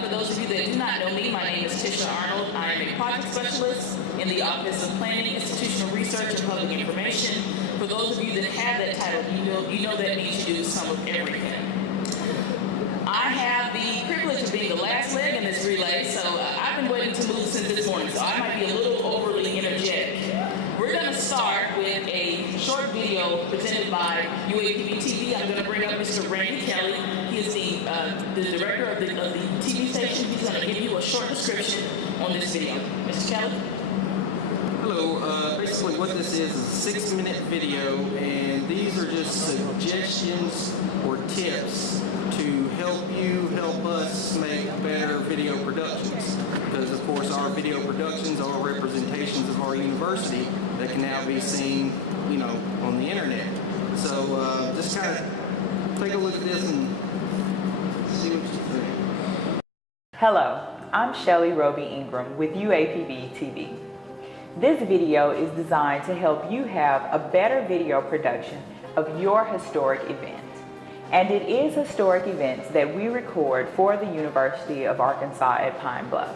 For those of you that do not know me, my name is Tisha Arnold. I am a project specialist in the Office of Planning, Institutional Research, and Public Information. For those of you that have that title, you know that means you do some of everything. I have the privilege of being the last leg in this relay, so I've been waiting to move since this morning, so I might be a little overly energetic. We're going to start with a short video presented by UAPB TV. I'm going to bring up Mr. Randy Kelly. He is the director of the TV station. He's going to give you a short description on this video. Mr. Kelly? Hello. Basically what this is a 6-minute video, and these are just suggestions or tips to help us make better video productions. Because of course our video productions are representations of our university that can now be seen, on the internet. So just kind of take a look at this and see what you think. Hello, I'm Shelly Roby Ingram with UAPB TV. This video is designed to help you have a better video production of your historic event. And it is historic events that we record for the University of Arkansas at Pine Bluff.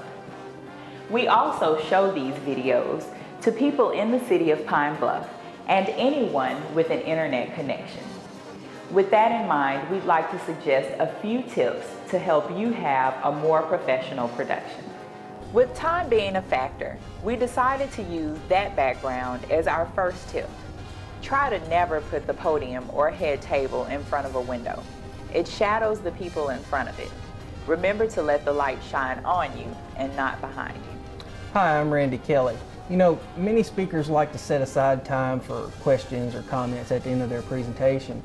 We also show these videos to people in the city of Pine Bluff and anyone with an internet connection. With that in mind, we'd like to suggest a few tips to help you have a more professional production. With time being a factor, we decided to use that background as our first tip. Try to never put the podium or head table in front of a window. It shadows the people in front of it. Remember to let the light shine on you and not behind you. Hi, I'm Randy Kelly. Many speakers like to set aside time for questions or comments at the end of their presentation.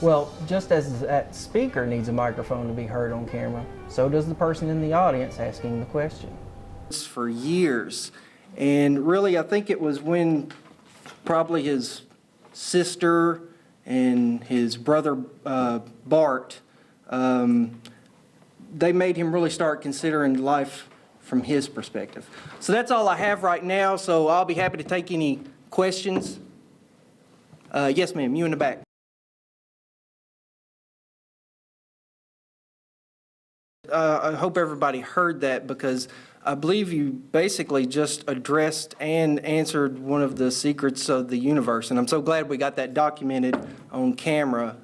Well, just as that speaker needs a microphone to be heard on camera, so does the person in the audience asking the question. For years, and really I think it was when probably his sister and his brother Bart, they made him really start considering life from his perspective. So that's all I have right now, so I'll be happy to take any questions. Yes ma'am, you in the back. I hope everybody heard that, because I believe you basically just addressed and answered one of the secrets of the universe, and I'm so glad we got that documented on camera.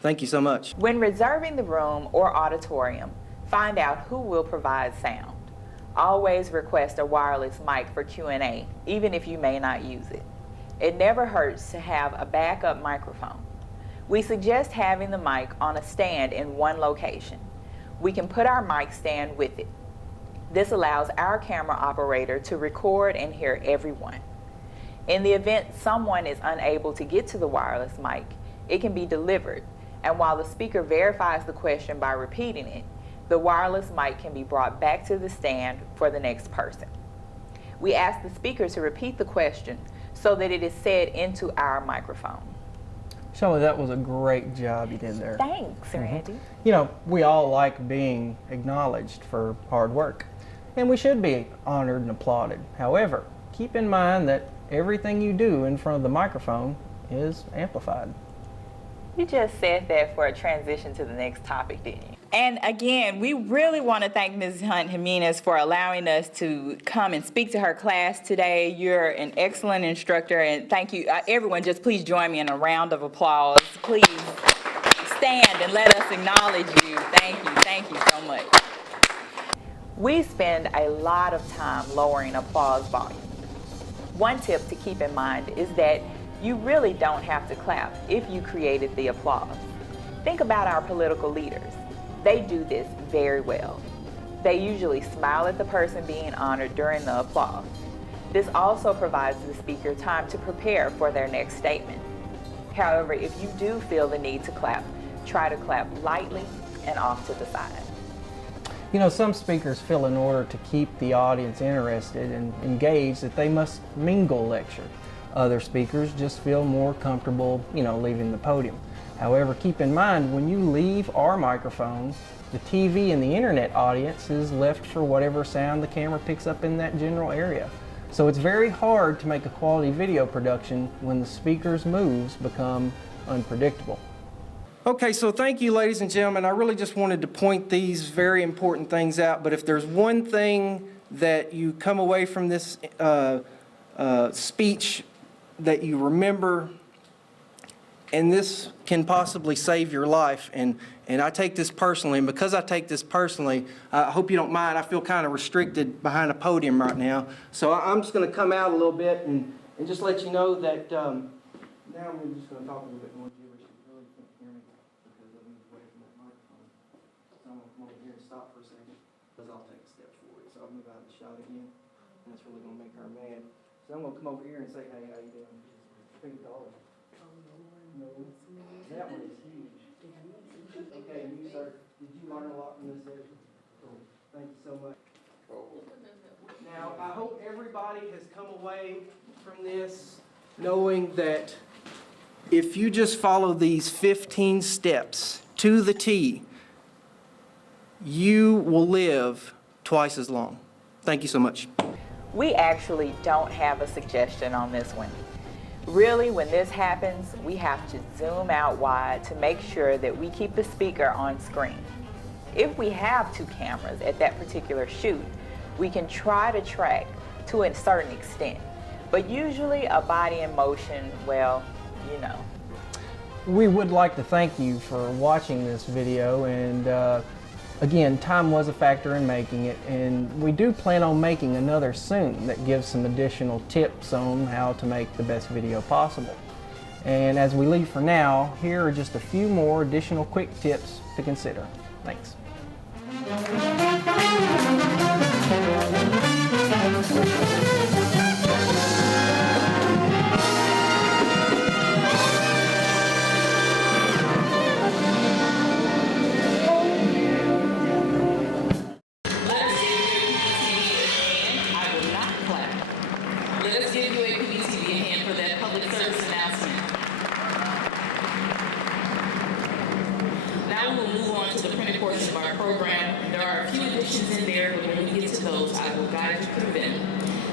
Thank you so much. When reserving the room or auditorium, find out who will provide sound. Always request a wireless mic for Q&A, even if you may not use it. It never hurts to have a backup microphone. We suggest having the mic on a stand in one location. We can put our mic stand with it. This allows our camera operator to record and hear everyone. In the event someone is unable to get to the wireless mic, it can be delivered, and while the speaker verifies the question by repeating it, the wireless mic can be brought back to the stand for the next person. We ask the speaker to repeat the question so that it is said into our microphone. Shelly, that was a great job you did there. Thanks, Randy. We all like being acknowledged for hard work, and we should be honored and applauded. However, keep in mind that everything you do in front of the microphone is amplified. You just said that for a transition to the next topic, didn't you? And again, we really want to thank Ms. Hunt Jimenez for allowing us to come and speak to her class today. You're an excellent instructor, and thank you. Everyone, just please join me in a round of applause. Please stand and let us acknowledge you. Thank you so much. We spend a lot of time lowering applause volume. One tip to keep in mind is that you really don't have to clap if you created the applause. Think about our political leaders. They do this very well. They usually smile at the person being honored during the applause. This also provides the speaker time to prepare for their next statement. However, if you do feel the need to clap, try to clap lightly and off to the side. Some speakers feel in order to keep the audience interested and engaged that they must mingle lecture. Other speakers just feel more comfortable, leaving the podium. However, keep in mind, when you leave our microphone, the TV and the internet audience is left for whatever sound the camera picks up in that general area. So it's very hard to make a quality video production when the speaker's moves become unpredictable. Okay, so thank you, ladies and gentlemen. I really just wanted to point these very important things out, but if there's one thing that you come away from this speech that you remember, and this can possibly save your life, and I take this personally, and because I take this personally, I hope you don't mind, I feel kind of restricted behind a podium right now, so I'm just going to come out a little bit and just let you know that now I'm just going to talk a little bit more gibberish. You really can't hear me because I moved away from that microphone. So I'm going to come over here and stop for a second because I'll take a step forward. So I'll move out of the shot again, and that's really going to make her mad. So I'm going to come over here and say, hey, how you doing? Pretty dollar. No, that one is huge. Okay, you, sir, did you learn a lot from this session? Cool. Thank you so much. Now, I hope everybody has come away from this knowing that if you just follow these 15 steps to the T, you will live twice as long. Thank you so much. We actually don't have a suggestion on this one. Really, when this happens, we have to zoom out wide to make sure that we keep the speaker on screen. If we have two cameras at that particular shoot, we can try to track to a certain extent. But usually a body in motion, well, you know. We would like to thank you for watching this video, and again, time was a factor in making it, and we do plan on making another soon that gives some additional tips on how to make the best video possible. And as we leave for now, here are just a few more additional quick tips to consider. Thanks. Let us give you a PBTV hand for that public service announcement. Now we'll move on to the printed portion of our program. There are a few additions in there, but when we get to those, I will guide you through them.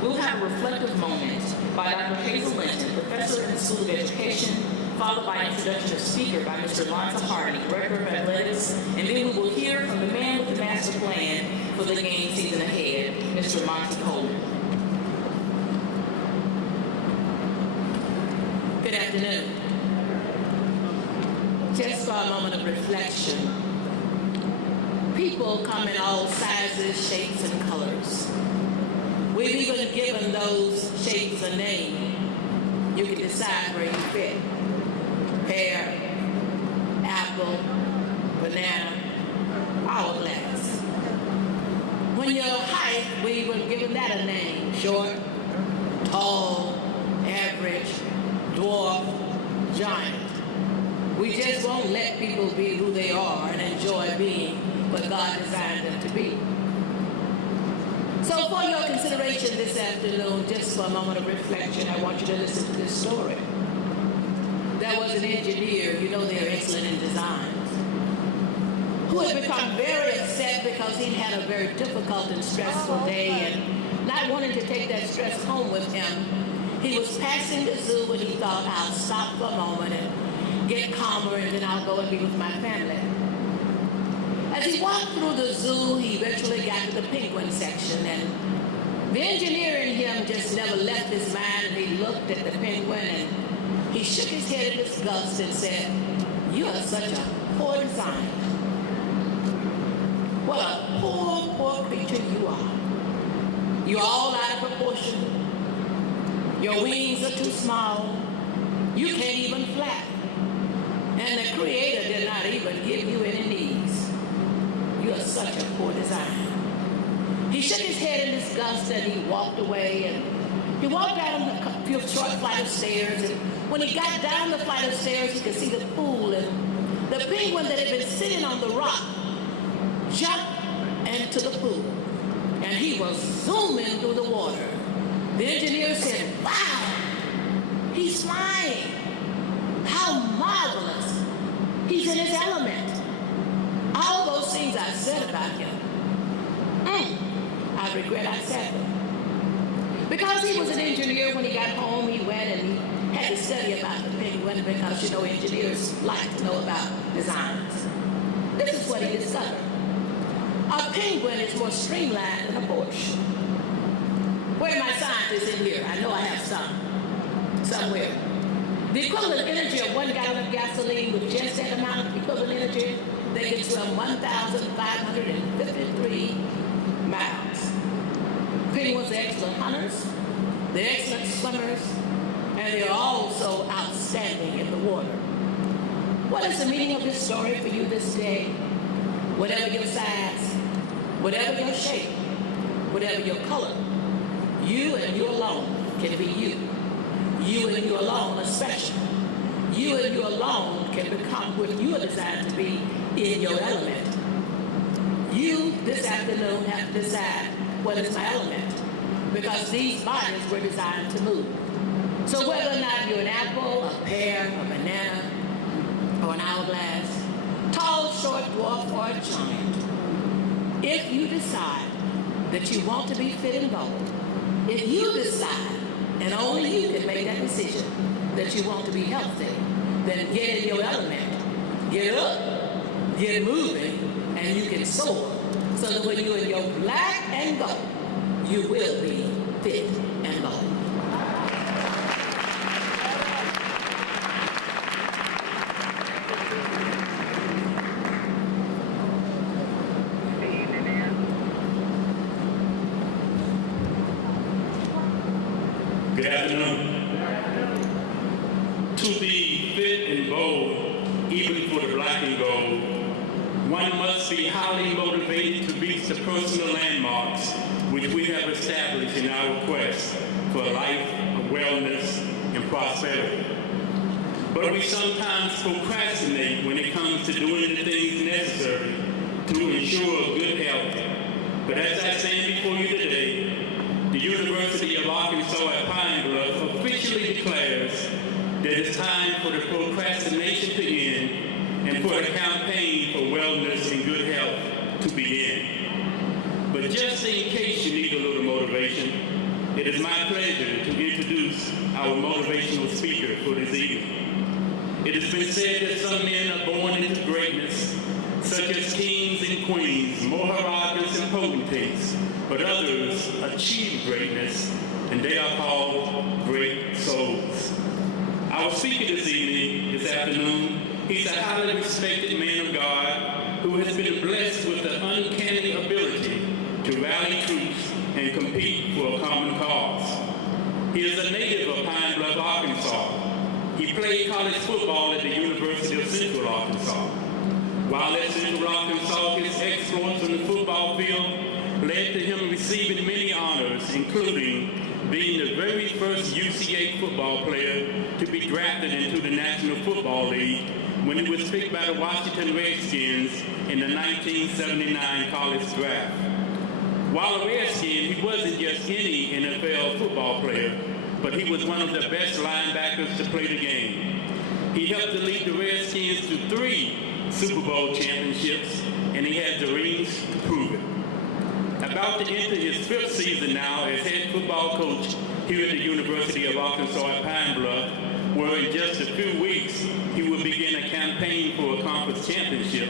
We'll have a reflective moment by Dr. Hazel Linton, professor in the School of Education, followed by an introduction of speaker by Mr. Lonta Hardy, director of athletics, and then we will hear from the man with the master plan for the game season ahead, Mr. Monty Coleman. Good afternoon. Just for a moment of reflection, people come in all sizes, shapes, and colors. We've even given those shapes a name. You can decide where you fit. Pear, apple, banana, hourglass. When you're height, we've even given that a name. Short, tall, average, dwarf, giant. We just won't let people be who they are and enjoy being what God designed them to be. So for your consideration this afternoon, just for a moment of reflection, I want you to listen to this story. There was an engineer, you know they're excellent in designs, who had become very upset because he'd had a very difficult and stressful day, and not wanting to take that stress home with him, he was passing the zoo and he thought, I'll stop for a moment and get calmer and then I'll go and be with my family. As he walked through the zoo, he eventually got to the penguin section, and the engineer in him just never left his mind, and he looked at the penguin and he shook his head in disgust and said, you are such a poor design. What a poor, poor creature you are. You're all out of proportion. Your wings are too small. You can't even fly. And the Creator did not even give you any knees. You are such a poor design. He shook his head in disgust and he walked away, and he walked down a few short flight of stairs, and when he got down the flight of stairs, he could see the pool, and the penguin that had been sitting on the rock jumped into the pool, and he was zooming through the water. The engineer said, wow, he's flying. How marvelous. He's in his element. All those things I said about him, I regret I said them. Because he was an engineer, when he got home, he went and he had to study about the penguin, because, you know, engineers like to know about designs. This is what he discovered. A penguin is more streamlined than a Porsche. Where are my scientists in here? I know I have some. Somewhere. The equivalent energy of 1 gallon of gasoline with just that amount of equivalent energy, they can swim 1,553 miles. Penguins are excellent hunters, they're excellent swimmers, and they're also outstanding in the water. What is the meaning of this story for you this day? Whatever your size, whatever your shape, whatever your color, you and you alone can be you. You and you alone are special. You and you alone can become what you are designed to be in your element. You, this afternoon, have to decide what is my element, because these bodies were designed to move. So whether or not you're an apple, a pear, a banana, or an hourglass, tall, short, dwarf, or a giant, if you decide that you want to be fit and bold, if you decide, and only you can make that decision, that you want to be healthy, then get in your element. Get up, get moving, and you can soar. So that when you're in your black and gold, you will be fit and bold. Good afternoon. To be fit and bold, even for the black and gold, one must be highly motivated to reach the personal landmarks which we have established in our quest for life, wellness, and prosperity. But we sometimes procrastinate when it comes to doing the things necessary to ensure good health. But as I stand before you today, the University of Arkansas at Pine Bluff officially declares that it's time for the procrastination to end and for the campaign for wellness and good health to begin. But just in case you need a little motivation, it is my pleasure to introduce our motivational speaker for this evening. It has been said that some men are born into greatness, such as kings and queens, maharajas and potentates, but others achieve greatness, and they are called great souls. Our speaker this evening, this afternoon, he's a highly respected man of God who has been blessed with the uncanny ability to rally troops and compete for a common cause. He is a native of Pine Bluff, Arkansas. He played college football at the University of Central Arkansas. While at Central Arkansas, his exploits on the football field led to him receiving many honors, including being the very first UCA football player to be drafted into the National Football League when he was picked by the Washington Redskins in the 1979 college draft. While a Redskin, he wasn't just any NFL football player, but he was one of the best linebackers to play the game. He helped to lead the Redskins to 3 Super Bowl championships, and he has the rings to prove it. About to enter his 5th season now as head football coach here at the University of Arkansas at Pine Bluff, where in just a few weeks he will begin a campaign for a conference championship.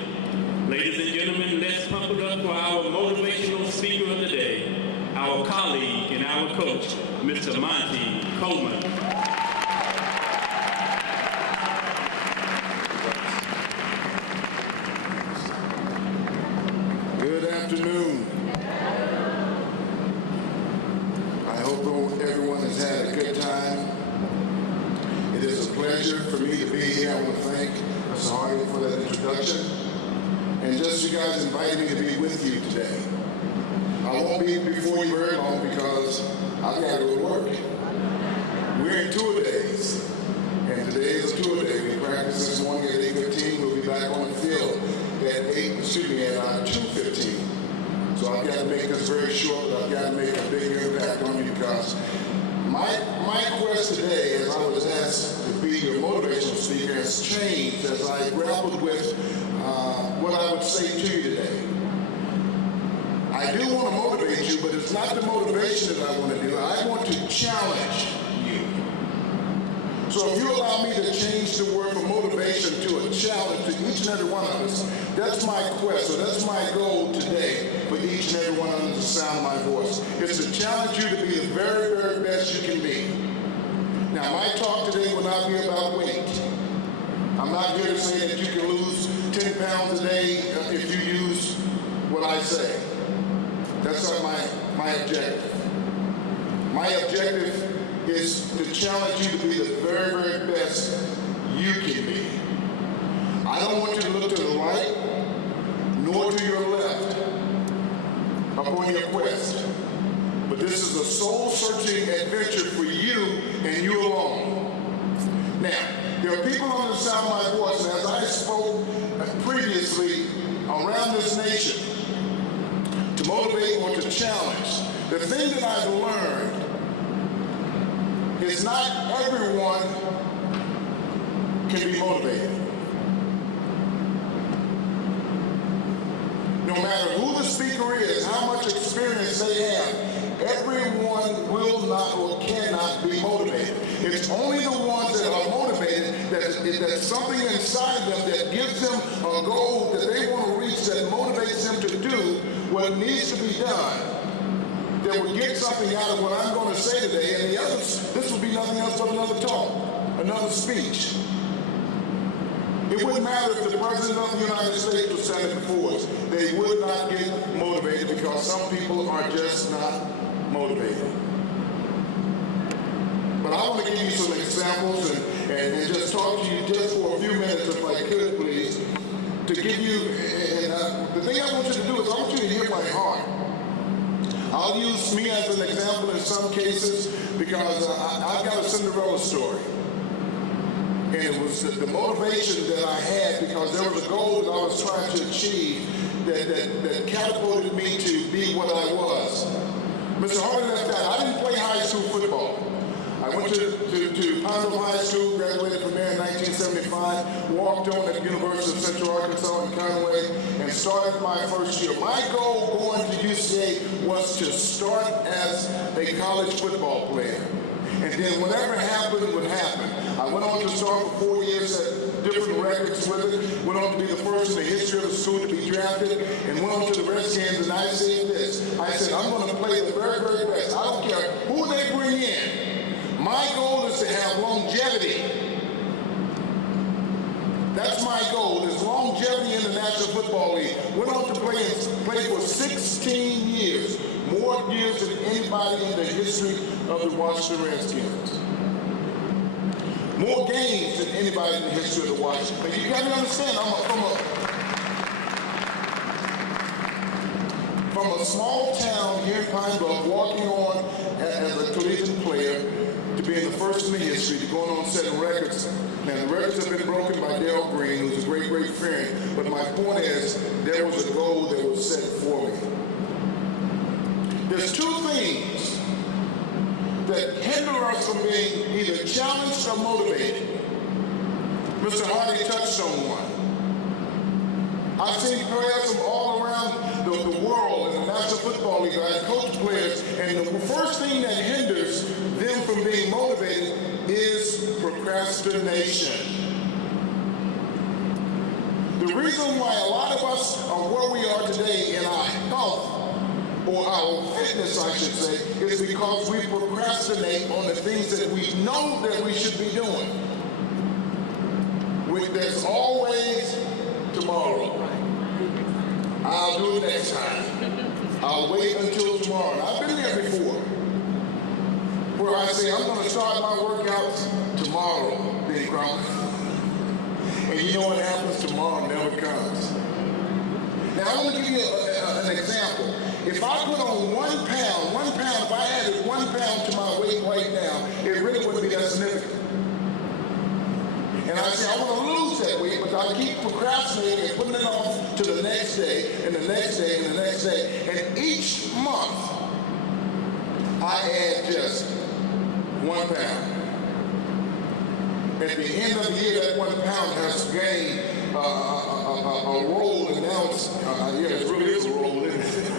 Ladies and gentlemen, let's pump it up for our motivational speaker of the day, our colleague and our coach, Mr. Monty Coleman. Good afternoon. I hope everyone has had a good time. It is a pleasure for me to be here. I want to thank Mr. Hardy for that introduction. And just you guys invited me to be with you today. I won't be before you very long because I've got to go to work. We're in tour days. And today is a tour day. We practice this morning at 8:15. We'll be back on the field at 2:15. So I've got to make this very short, but I've got to make a big impact on you because my quest today, as I was asked to be your motivational speaker, has changed as I grappled with what I would say to you today. I do want to motivate you, but it's not the motivation that I want to do. I want to challenge you. So if you allow me to change the word from motivation to a challenge to each and every one of us, that's my quest, so that's my goal today for each and every one under the sound of my voice. It's to challenge you to be the very, very best you can be. Now, my talk today will not be about weight. I'm not here to say that you can lose 10 pounds a day if you use what I say. That's not my objective. My objective is to challenge you to be the very, very best you can be. I don't want you to look to the right, nor to your left upon your quest. But this is a soul-searching adventure for you and you alone. Now, there are people on the sound of my voice, and as I spoke previously around this nation, to motivate or to challenge, the thing that I've learned is not everyone can be motivated. No matter who the speaker is, how much experience they have, everyone will not or cannot be motivated. It's only the ones that are motivated that something inside them that gives them a goal that they want to reach, that motivates them to do what needs to be done, that will get something out of what I'm going to say today. And the others, this will be nothing else but another talk, another speech. It wouldn't matter if the President of the United States was standing before us. They would not get motivated because some people are just not motivated. But I want to give you some examples and just talk to you just for a few minutes, if I could, please, to give you, the thing I want you to do is I want you to hear my heart. I'll use me as an example in some cases because I've got a Cinderella story. And it was the motivation that I had because there was a goal that I was trying to achieve that catapulted me to be what I was. Mr. Hardy left out. I didn't play high school football. I went to Pineville High School, graduated from there in 1975, walked on at the University of Central Arkansas in Conway, and started my first year. My goal going to UCA was to start as a college football player. And then whatever happened would happen. I went on to start for 4 years, at different records with it, went on to be the first in the history of the school to be drafted, and went on to the Redskins, and I said this. I said, I'm going to play the very, very best. I don't care who they bring in. My goal is to have longevity. That's my goal, is longevity in the National Football League. Went on to play for 16 years, more years than anybody in the history of the Washington Redskins. More games than anybody in the history of the Washington. But you got to understand, I'm from a small town here in Pine Bluff, walking on as a collegiate player, to being the first in the history, to going on setting records. Now, the records have been broken by Dale Green, who's a great, great friend. But my point is, there was a goal that was set for me. There's two things that hinder us from being either challenged or motivated. Mr. Hardy touched on one. I've seen players from all around the world in the National Football League. I coach players, and the first thing that hinders them from being motivated is procrastination. The reason why a lot of us are where we are today in our health, or our fitness, I should say, is because we procrastinate on the things that we know that we should be doing. There's always tomorrow. I'll do it next time. I'll wait until tomorrow. And I've been there before, where I say, I'm going to start my workouts tomorrow, Big Grump. And you know what happens? Tomorrow never comes. Now, I want to give you an example. If I put on 1 pound, if I added 1 pound to my weight right now, it really wouldn't be that significant. And I say, I want to lose that weight, but I keep procrastinating and putting it off to the next day, and the next day, and the next day. And each month, I add just 1 pound. At the end of the year, that 1 pound has gained a roll, and now it really is a roll, isn't it?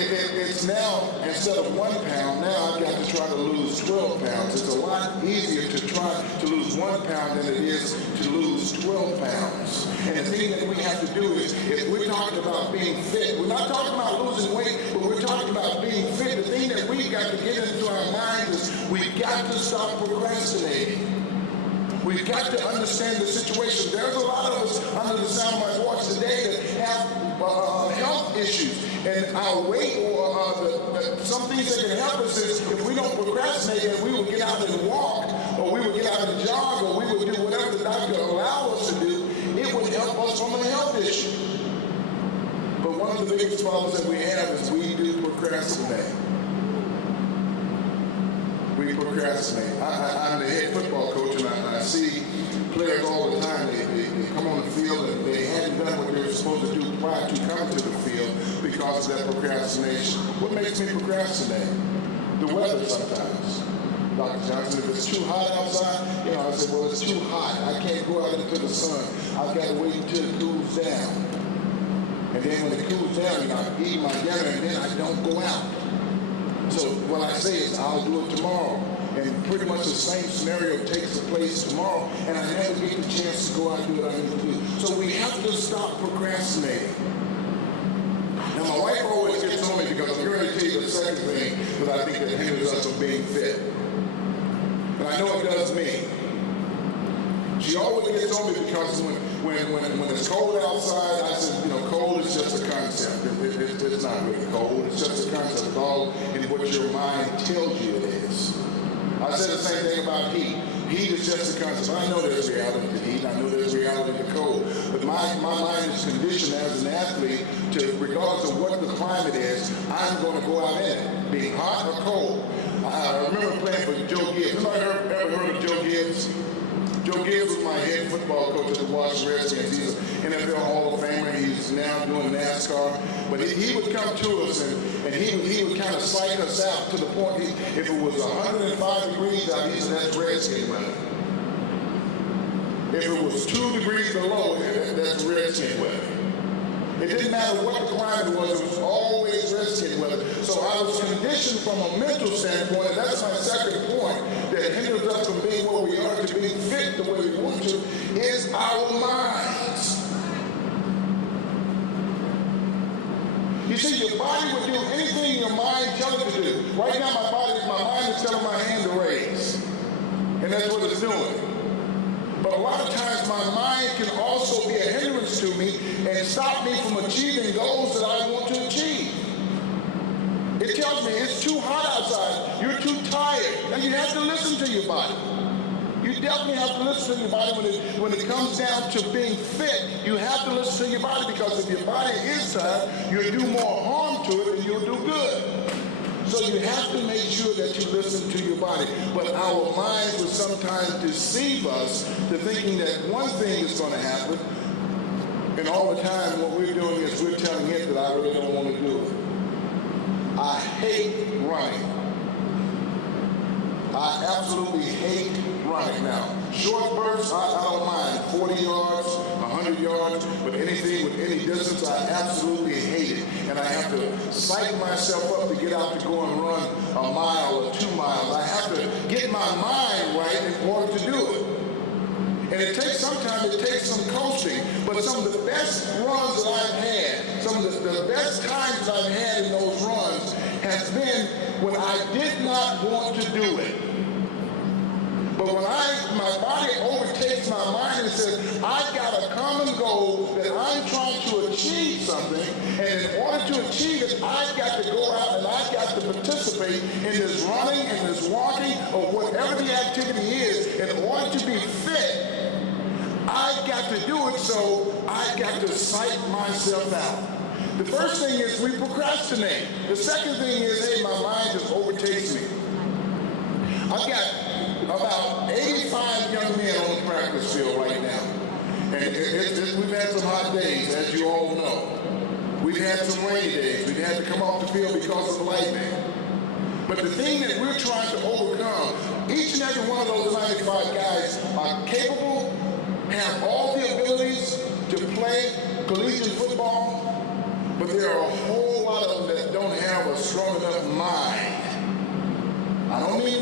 it's now, instead of 1 pound, now I've got to try to lose 12 pounds. It's a lot easier to try to lose 1 pound than it is to lose 12 pounds. And the thing that we have to do is, if we're talking about being fit, we're not talking about losing weight, but we're talking about being fit. The thing that we've got to get into our minds is we've got to stop procrastinating. We've got to understand the situation. There's a lot of us under the sound of my voice today that have health issues. And our weight or some things that can help us is if we don't procrastinate and we will get out and walk, or we will get out and jog, or we will do whatever the doctor allows us to do, it would help us from a health issue. But one of the biggest problems that we have is we do procrastinate. We procrastinate. I'm the head football coach, and I see players all the time. They come on the field and they hadn't done what they were supposed to do prior to coming to the field because of that procrastination. What makes me procrastinate? The weather sometimes. Dr. Johnson, if it's too hot outside, I say, well, it's too hot. I can't go out into the sun. I've got to wait until it cools down. And then when it cools down, I eat my dinner and then I don't go out. So what I say is I'll do it tomorrow. And pretty much the same scenario takes place tomorrow, and I never get the chance to go out and do what I need to do. So we have to stop procrastinating. Now my wife always gets on me because I'm going to tell you the second thing that I think that hinders us from being fit. And I know it does me. She always gets on me because when it's cold outside, I said, cold is just a concept. It's not really cold. It's just a concept. It's all in what your mind tells you it is. I said the same thing about heat. Heat is just a concept. I know there's reality to heat. I know there's reality to cold. But my mind is conditioned as an athlete to, regardless of what the climate is, I'm going to go out in it, being hot or cold. I remember playing for Joe Gibbs. Anybody ever heard of Joe Gibbs? Joe Gibbs was my head football coach at the Washington Redskins. He's an NFL Hall of Famer. He's now doing NASCAR. But he would come to us and he would kind of psych us out to the point, if it was 105 degrees out, he said, that's Redskin weather. If it was 2 degrees below, that's Redskin weather. It didn't matter what the climate was, it was always Redskin weather. So I was conditioned from a mental standpoint, and that's my second point, that hinders us from being where we are to being fit the way we want to, is our minds. You see, your body will do anything your mind tells it to do. Right now, my mind is telling my hand to raise. And that's what it's doing. But a lot of times my mind can also be a hindrance to me and stop me from achieving goals that I want to achieve. It tells me it's too hot outside, you're too tired, and you have to listen to your body. You definitely have to listen to your body when it comes down to being fit. You have to listen to your body, because if your body is tired, you'll do more harm to it than you'll do good. So you have to make sure that you listen to your body. But our minds will sometimes deceive us to thinking that one thing is going to happen, and all the time what we're doing is we're telling it that I really don't want to do it. I hate running. I absolutely hate running. Now, short bursts, I don't mind. 40 yards, 100 yards, but anything with any distance, I absolutely hate it. And I have to psych myself up to get out to go and run a mile or 2 miles. I have to get my mind right in order to do it. And sometimes it takes some coaching, but some of the best runs that I've had, some of the best times that I've had in those runs has been when I did not want to do it. But when my body overtakes my mind and says, I've got a common goal that I'm trying to achieve something, and in order to achieve it, I've got to go out and I've got to participate in this running, in this walking, or whatever the activity is. In order to be fit, I've got to do it, so I've got to psych myself out. The first thing is we procrastinate. The second thing is, hey, my mind just overtakes me. I've got about 85 young men on the practice field right now. And we've had some hot days, as you all know. We've had some rainy days. We've had to come off the field because of lightning. But the thing that we're trying to overcome, each and every one of those 95 guys are capable, have all the abilities to play collegiate football, but there are a whole lot of them that don't have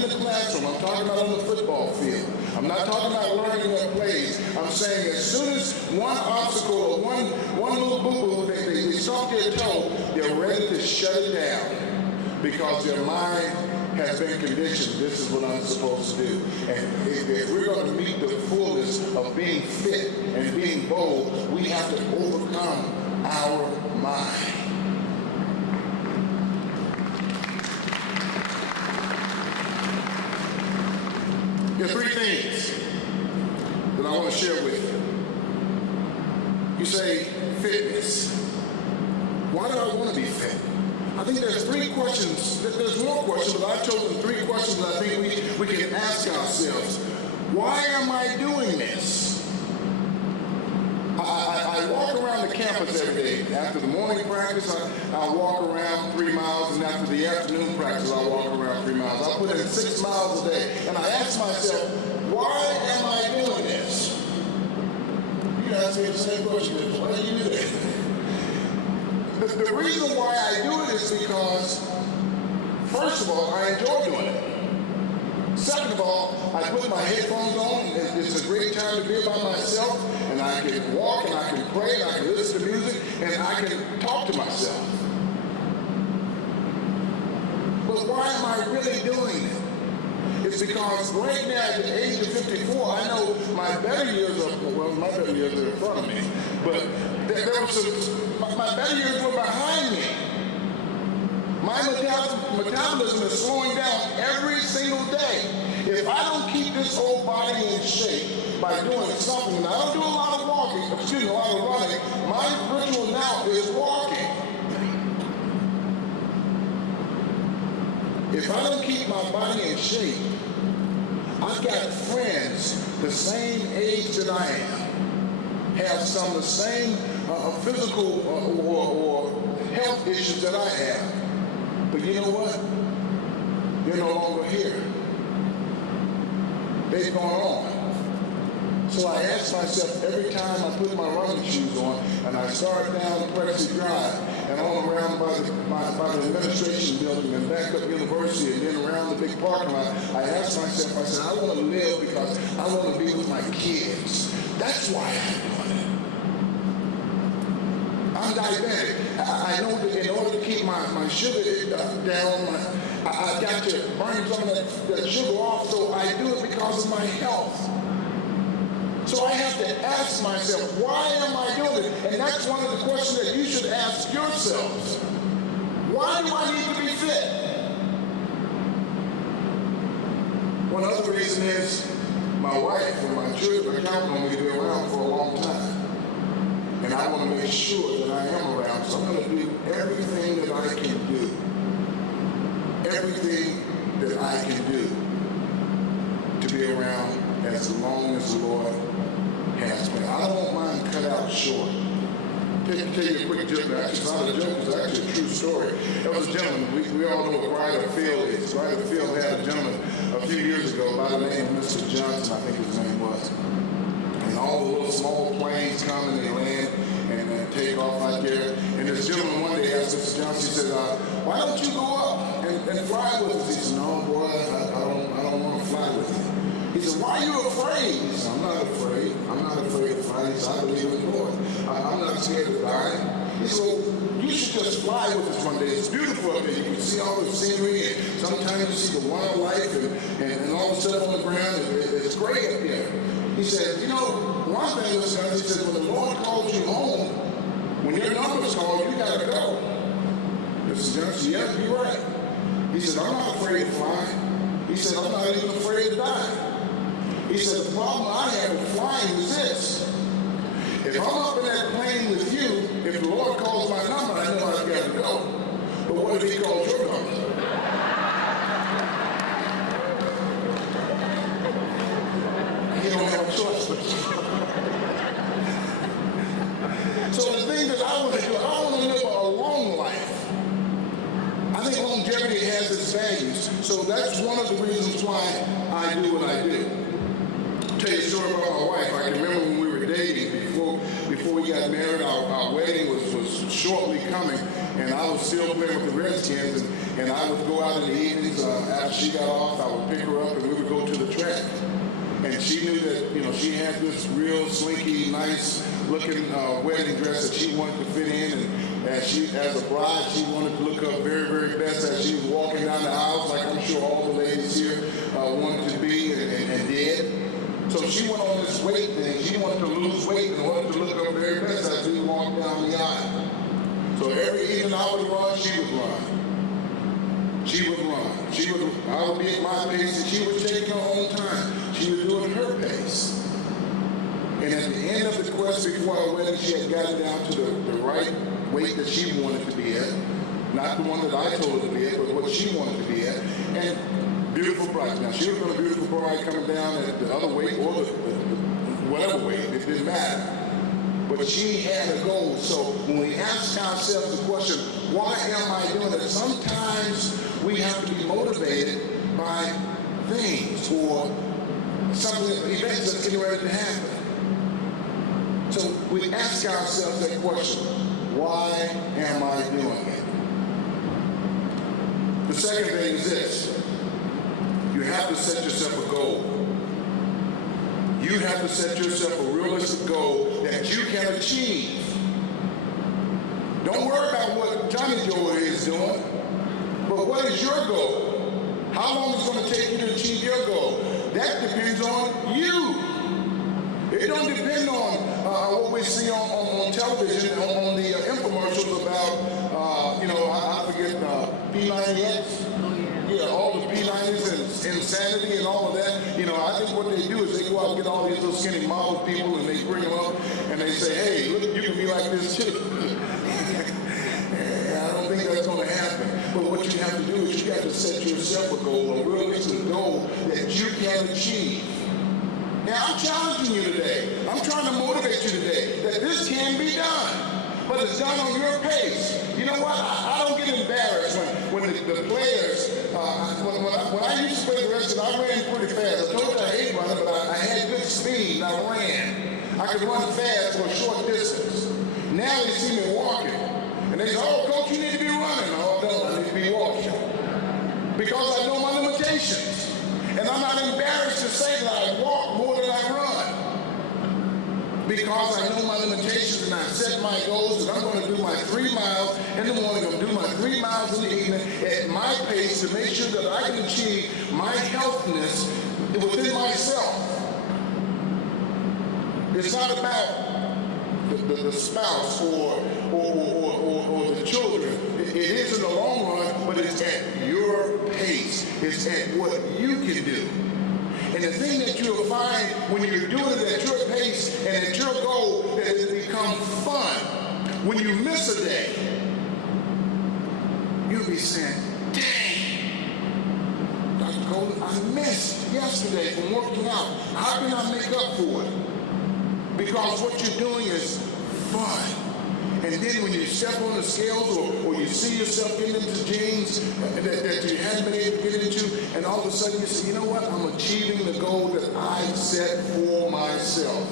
the classroom. I'm talking about on the football field. I'm not talking about learning what plays. I'm saying as soon as one obstacle or one little boo-boo, they stomp their toe, they're ready to shut it down because their mind has been conditioned. This is what I'm supposed to do. And if we're going to meet the fullness of being fit and being bold, we have to overcome our mind. There are three things that I want to share with you. You say fitness. Why do I want to be fit? I think there's three questions. There's more questions, but I've chosen three questions that I think we can ask ourselves. Why am I doing this? I walk around the campus every day. After the morning practice, I walk around 3 miles, and after the afternoon practice, I walk around 3 miles. I put in 6 miles a day, and I ask myself, why am I doing this? You ask me the same question, why do you do that? The reason why I do it is because, first of all, I enjoy doing it. Second of all, I put my headphones on, and it's a great time to be by myself, and I can walk, and I can pray, and I can listen to music, and I can talk to myself. But why am I really doing it? It's because right now, at the age of 54, I know my better years are, well, my better years are in front of me, but there was some, my better years were behind me. My metabolism is slowing down every single day. If I don't keep this old body in shape by doing something, and I don't do a lot of walking, a lot of running, my ritual now is walking. If I don't keep my body in shape, I've got friends the same age that I am, have some of the same physical or health issues that I have. But you know what? They're no longer here. They've gone on. So I ask myself every time I put my running shoes on and I start down Prexy Drive and on around by the administration building and back up University and then around the big parking lot, I ask myself, I said, I want to live because I want to be with my kids. That's why I'm doing it. I'm diabetic. I know that in order to keep my sugar down, I've got to burn some of that sugar off, so I do it because of my health. So I have to ask myself, why am I doing it? And that's one of the questions that you should ask yourselves. Why do I need to be fit? One other reason is my wife and my children are counting on me to be around for a long time. And I want to make sure that I am around, so I'm going to do everything that I can do. Everything that I can do to be around as long as the Lord has me. I don't want mine cut out short. Tell you a quick joke. Actually, it's not a joke. It's actually a true story. There was a gentleman. We all know what Ryder Field is. Ryder Field had a gentleman a few years ago by the name of Mr. Johnson, I think his name was. And all the little small planes come and they land and take off out there. And this gentleman one day asked Mr. Johnson, he said, why don't you go up and fly with us? He said, no, boy, I don't want to fly with you. He said, why are you afraid? He said, I'm not afraid. I'm not afraid to fly. He said, I believe in the Lord. I'm not scared to die. He said, well, you should just fly with us one day. It's beautiful up there. You can see all the scenery, and sometimes you see the wildlife and all the stuff on the ground. It's great up there. He said, you know, one thing was, he said, when the Lord calls you home, when your number's called, you got to go. Mr. Johnson, yeah, you're right. He said, I'm not afraid to fly. He said, I'm not even afraid to die. He said, the problem I have with flying is this. If I'm up in that plane with you, if the Lord calls my number, I know I've got to go. But what if he calls your number? You don't have a choice. So the thing that I want to do, I want to live a long life. I think longevity has its values. So that's one of the reasons why I do what I do. I'll tell you a story about my wife. I can remember when we were dating before we got married. Our wedding was shortly coming, and I was still playing with the Redskins, and I would go out in the evenings after she got off. I would pick her up, and we would go to the track. And she knew that, you know, she had this real slinky, nice-looking wedding dress that she wanted to fit in, and as a bride, she wanted to look her very, very best as she was walking down the aisles, like I'm sure all the ladies here wanted to be and did. So she went on this weight thing. She wanted to lose weight and wanted to look her very best as we walked down the aisle. So every evening I would run, she would run. She would run. I would be at my pace, and she would take her own time. She would do it at her pace. And at the end of the quest before our wedding, she had gotten down to the right weight that she wanted to be at. Not the one that I told her to be at, but what she wanted to be at. And beautiful bride. Now, she was a beautiful bride coming down at the other weight or the whatever weight. It didn't matter. But she had a goal. So when we ask ourselves the question, why am I doing it? Sometimes we have to be motivated by things or something, events that's getting ready to happen. So we ask ourselves that question, why am I doing it? The second thing is this. You have to set yourself a goal. You have to set yourself a realistic goal that you can achieve. Don't worry about what Johnny Joe is doing, but what is your goal? How long is it going to take you to achieve your goal? That depends on you. It don't depend on what we see on television, on the infomercials about, I forget, P90X. Yeah, all the P90s and insanity and all of that. You know, I think what they do is they go out and get all these little skinny model people and they bring them up and they say, hey, look, you can be like this too. I don't think that's going to happen. But what you have to do is you have to set yourself a goal, a realistic goal that you can achieve. Now, I'm challenging you today. I'm trying to motivate you today that this can be done. But it's done on your pace. You know what? I don't get embarrassed when the players, when I used to play the Redskins, I ran pretty fast. I told you I hate running, but I had good speed and I ran. I could run fast for a short distance. Now they see me walking. And they say, oh, Coach, you need to be running. Oh, no, I need to be walking. Because I know my limitations. And I'm not embarrassed to say that I walk more than I run. Because I know my limitations and I set my goals and I'm going to do my 3 miles in the morning, I'm going to do my 3 miles in the evening at my pace to make sure that I can achieve my healthiness within myself. It's not about the spouse or the children. It is in the long run, but it's at your pace. It's at what you can do. And the thing that you'll find when you're doing it at your pace and at your goal, that it becomes fun. When you miss a day, you'll be saying, dang, Dr. Golden, I missed yesterday from working out. How can I make up for it? Because what you're doing is fun. And then when you step on the scales or you see yourself getting into jeans that you hadn't been able to get into, and all of a sudden you say, you know what, I'm achieving the goal that I set for myself.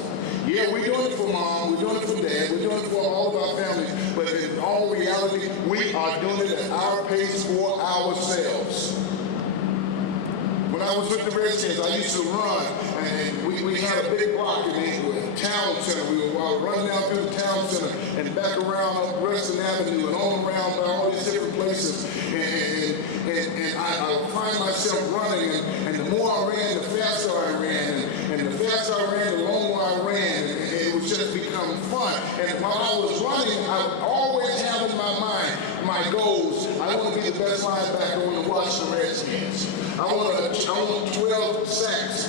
Yeah, we're doing it for mom, we're doing it for dad, we're doing it for all of our families, but in all reality, we are doing it at our pace for ourselves. When I was with the Redskins, I used to run, and we had a big block in the town center. We would run down through the town center and back around up Reston Avenue and on around all these different places. And I would find myself running, and the more I ran, the faster I ran. And the faster I ran, the longer I ran. And it would just become fun. And while I was running, I would always have in my mind my goals. I want to be the best linebacker. I want to watch the Redskins. I want 12 sacks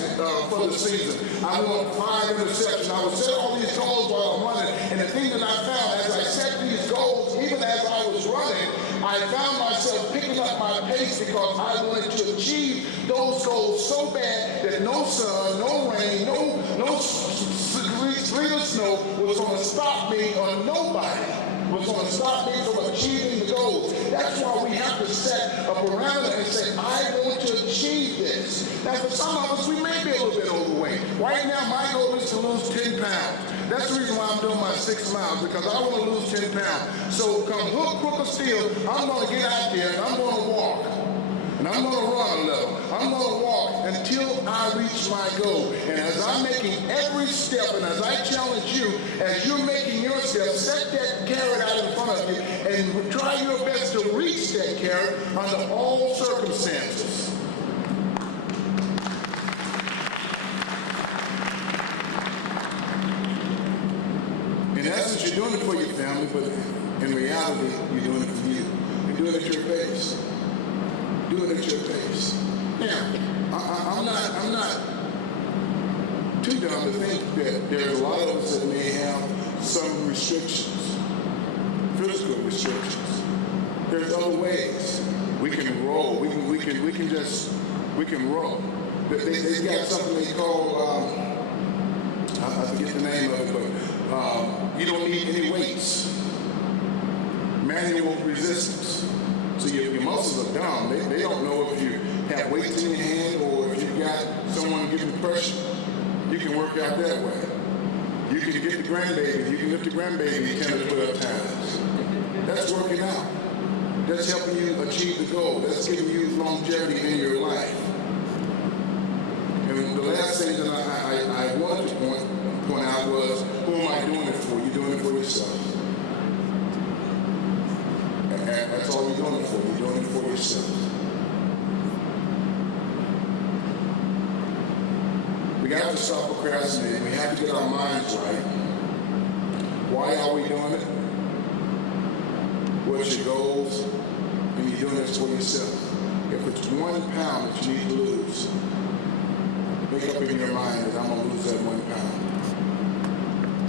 for the season. I want 5 interceptions. I would set all these goals while I'm running. And the thing that I found, as I set these goals, even as I was running, I found myself picking up my pace because I wanted to achieve those goals so bad that no sun, no rain, no sleet or snow was going to stop me, or nobody was going to stop me from achieving the goals. That's why we have to set a parameter and say, I want to achieve this. Now, for some of us, we may be a little bit overweight. Right now, my goal is to lose 10 pounds. That's the reason why I'm doing my 6 miles, because I want to lose 10 pounds. So come hook, crook, or steel, I'm going to get out there and I'm going to walk. And I'm going to run a little. I'm going to walk until I reach my goal. And as I'm making every step, and as I challenge you, as you're making your step, set that carrot out in front of you and try your best to reach that carrot under all circumstances. In essence, you're doing it for your family, but in reality, you're doing it for you. You're doing it at your pace. Do it at your pace. Now, I'm not too dumb to think that there's a lot of us that may have some restrictions, physical restrictions. There's other ways. We can roll. We can roll. They've got something they call, I forget the name of it, but you don't need any weights. Manual resistance. So your muscles are dumb. They don't know if you have weights in your hand or if you've got someone giving pressure. You can work out that way. You can get the grandbaby. You can lift the grandbaby 10 or 12 times. That's working out. That's helping you achieve the goal. That's giving you longevity in your life. And the last thing that I wanted to point out was, who am I doing it for? You're doing it for yourself. And that's all you're doing it for. You're doing it for yourself. We have to stop procrastinating. We have to get our minds right. Why are we doing it? What's your goals? And you're doing this for yourself. If it's 1 pound that you need to lose, make up in your mind that I'm going to lose that 1 pound.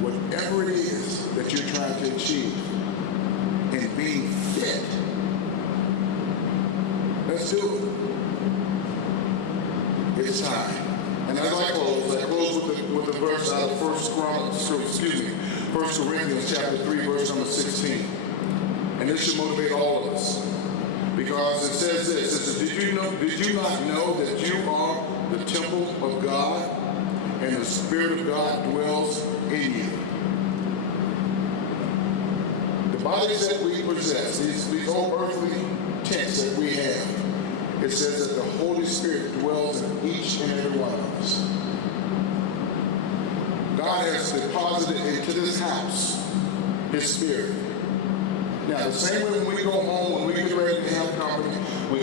Whatever it is that you're trying to achieve, and being fit, let's do it. It's time. And as I close with the verse out of 1 Corinthians chapter 3, verse number 16. And this should motivate all of us. Because it says this, it says, did you not know that you are the temple of God and the Spirit of God dwells in you? The bodies that we possess, these old earthly tents that we have, it says that the Holy Spirit dwells in each and every one of us. God has deposited into this house His Spirit. Now, the same way when we go home, when we get ready to have company, we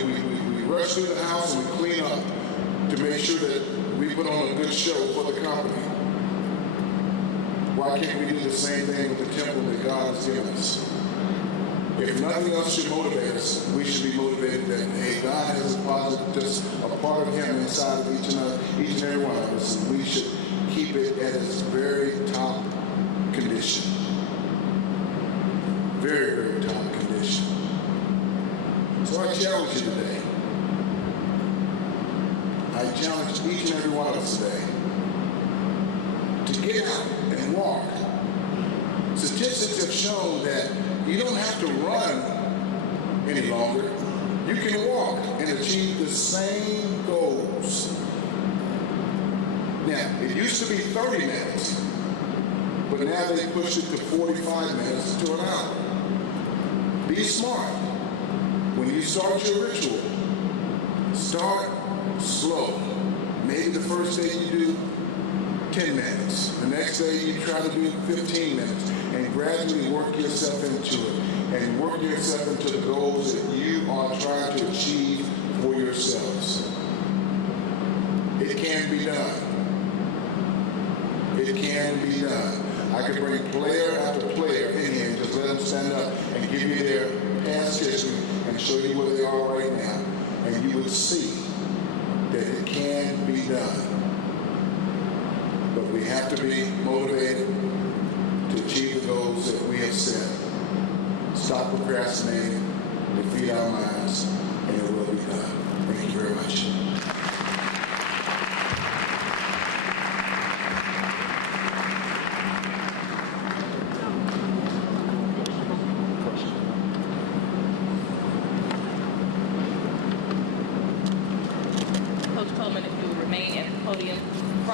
rush through the house and we clean up to make sure that we put on a good show for the company. Why can't we do the same thing with the temple that God has given us? If nothing else should motivate us, we should be motivated that, hey, God has deposited just a part of Him inside of each and every one of us, and we should keep it at its very top condition. Very, very top condition. So I challenge you today. I challenge each and every one of us today to get out and walk. Statistics have shown that you don't have to run any longer. You can walk and achieve the same goals. Now, it used to be 30 minutes, but now they push it to 45 minutes to an hour. Be smart. When you start your ritual, start slow. Maybe the first day you do 10 minutes. The next day you try to do 15 minutes. And gradually work yourself into it. And work yourself into the goals that you are trying to achieve for yourselves. It can be done. It can be done. I could bring player after player in here and just let them stand up and give you their past history and show you where they are right now. And you would see that it can be done. But we have to be motivated to achieve the goals that we have set. Stop procrastinating, defeat our minds, and it will be done. Thank you very much. Coach Coleman, if you will remain at the podium.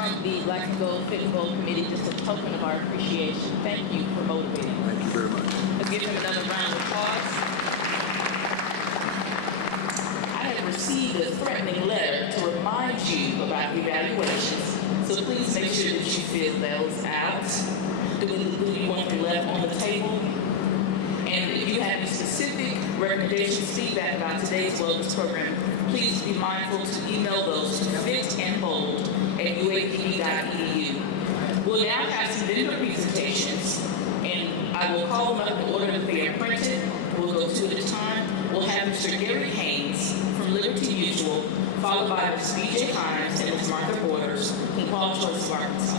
from the Black and Gold Fit and Gold Committee, just a token of our appreciation. Thank you for motivating. Thank you very much. Let's give him another round of applause. I have received a threatening letter to remind you about evaluations, so please make sure that you fill those out. Do you want them left on the table? And if you have any specific recommendations, feedback about today's wellness program, please be mindful to email those to fitandbold@uapd.edu. We'll now have some vendor presentations, and I will call them up in order that they are printed. We'll go two at a time. We'll have Mr. Gary Haynes from Liberty Mutual, followed by Ms. B.J. Hines and Ms. Martha Borders from Qual Choice of Arkansas.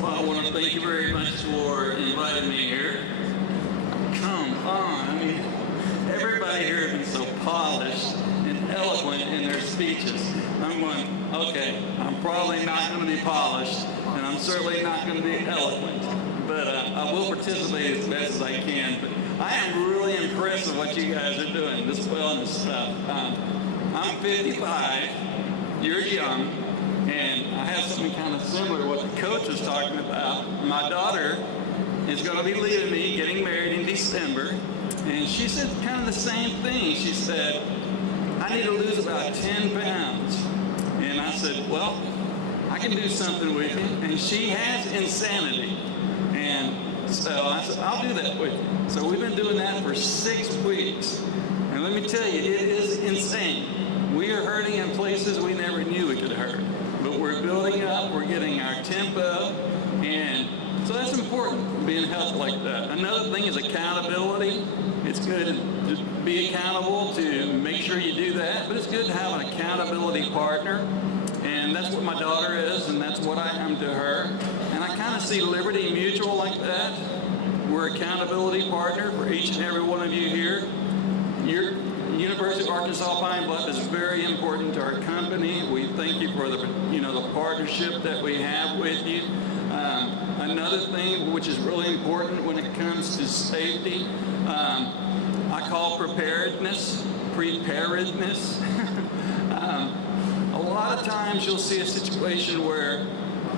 Well, I want to thank you very much for inviting me here. Come on, I mean, everybody here has been so polished and eloquent in their speeches. I'm going, okay, I'm probably not going to be polished, and I'm certainly not going to be eloquent, but I will participate as best as I can. But I am really impressed with what you guys are doing, this wellness stuff. I'm 55, you're young, and I have something kind of similar to what the coach was talking about. My daughter is going to be leaving me, getting married in December, and she said kind of the same thing. She said, I need to lose about 10 pounds. And I said, well, I can do something with you. And she has insanity. And so I said, I'll do that with you. So we've been doing that for 6 weeks. And let me tell you, it is insane. We are hurting in places we never knew we could hurt. But we're building up, we're getting our tempo, and so that's important, being healthy like that. Another thing is accountability. It's good to just be accountable to make sure you do that, but it's good to have an accountability partner, and that's what my daughter is, and that's what I am to her. And I kind of see Liberty Mutual like that. We're accountability partner for each and every one of you here. Your University of Arkansas Pine Bluff is very important to our company. We thank you for the partnership that we have with you. Another thing which is really important when it comes to safety, I call preparedness. A lot of times you'll see a situation where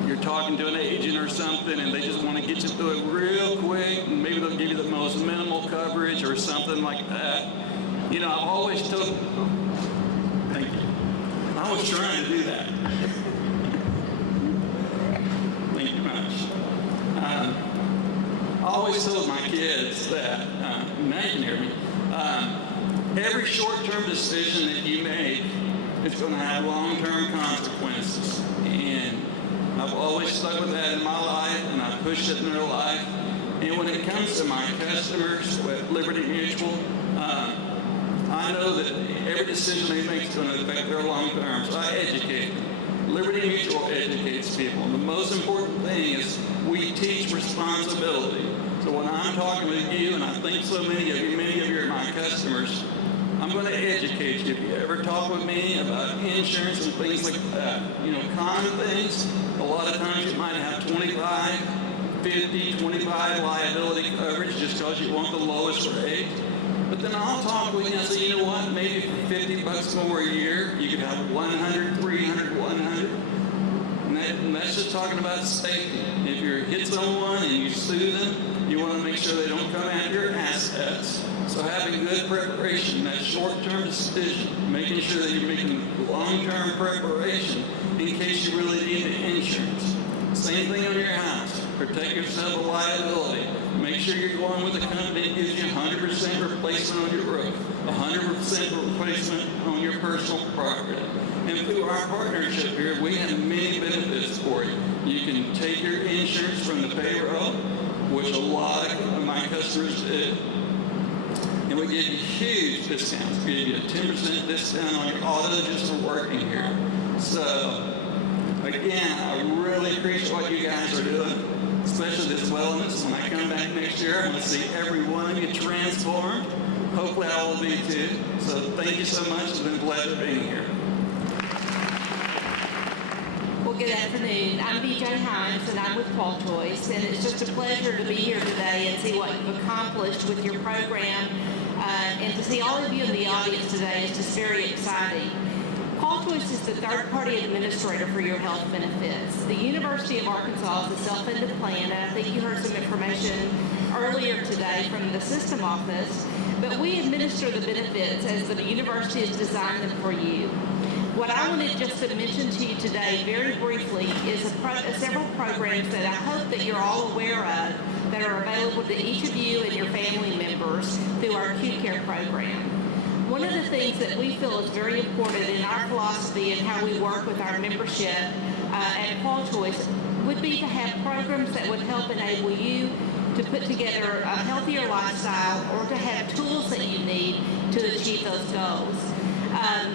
you're talking to an agent or something and they just want to get you through it real quick, and maybe they'll give you the most minimal coverage or something like that. You know, I've always told, thank you. I was trying to do that. Thank you much. I always told my kids that, now you can hear me, every short-term decision that you make is going to have long-term consequences. And I've always stuck with that in my life, and I've pushed it in their life. And when it comes to my customers with Liberty Mutual, I know that every decision they make is going to affect their long term, so I educate them. Liberty Mutual educates people. And the most important thing is we teach responsibility. So when I'm talking with you, and I think so many of you are my customers, I'm going to educate you. If you ever talk with me about insurance and things like that, you know, common things, a lot of times you might have 25, 50, 25 liability coverage just because you want the lowest rate. But then I'll talk with you and say, you know what, maybe for $50 more a year, you could have 100, 300, 100. And that's just talking about safety. If you hit someone and you sue them, you want to make sure they don't come after your assets. So having good preparation, that short-term decision, making sure that you're making long-term preparation in case you really need the insurance. Same thing on your house. Protect yourself with liability. Make sure you're going with a company that gives you 100% replacement on your roof, 100% replacement on your personal property. And through our partnership here, we have many benefits for you. You can take your insurance from the payroll, which a lot of my customers do. And we give you huge discounts. We give you a 10% discount on your auto just for working here. So, again, I really appreciate what you guys are doing, especially this wellness. When I come back next year, I want to see every one of you transformed. Hopefully I will be too. So thank you so much. It's been a pleasure being here. Well, good afternoon. I'm B.J. Hines, and I'm with Qual Choice, and it's just a pleasure to be here today and see what you've accomplished with your program. and to see all of you in the audience today is just very exciting. Paul Choice is the third-party administrator for your health benefits. The University of Arkansas is a self-funded plan, and I think you heard some information earlier today from the system office, but we administer the benefits as the university has designed them for you. What I wanted just to mention to you today very briefly is several programs that I hope that you're all aware of that are available to each of you and your family members through our acute care program. One of the things that we feel is very important in our philosophy and how we work with our membership at Paul Choice would be to have programs that would help enable you to put together a healthier lifestyle or to have tools that you need to achieve those goals.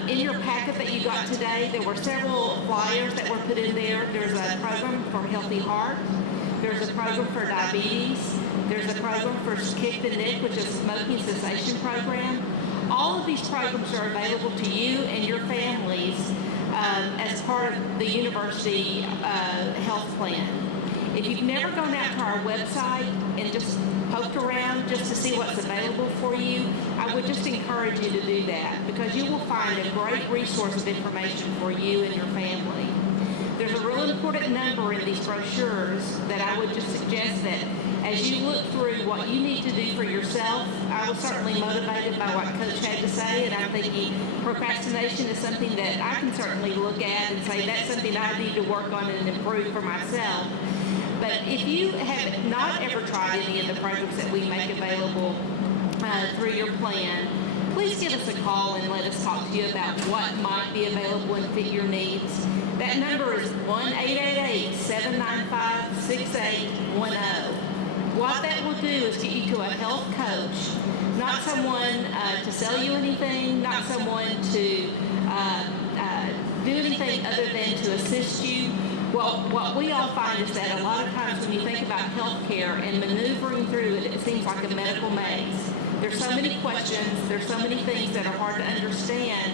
In your packet that you got today, there were several flyers that were put in there. There's a program for Healthy Heart. There's a program for diabetes. There's a program for Kick the Nick, which is a smoking cessation program. All of these programs are available to you and your families as part of the university health plan. If you've never gone out to our website and just poked around just to see what's available for you, I would just encourage you to do that because you will find a great resource of information for you and your family. There's a real important number in these brochures that I would just suggest that as you look through what you need to do for yourself, I was certainly motivated by what Coach had to say, and I'm thinking procrastination is something that I can certainly look at and say that's something I need to work on and improve for myself. But if you have not ever tried any of the programs that we make available through your plan, please give us a call and let us talk to you about what might be available and fit your needs. That number is 1-888-795-6810. What that will do is get you to a health coach, not someone to sell you anything, not someone to do anything other than to assist you. Well, what we all find is that a lot of times when you think about healthcare and maneuvering through it, it seems like a medical maze. There's so many questions, there's so many things that are hard to understand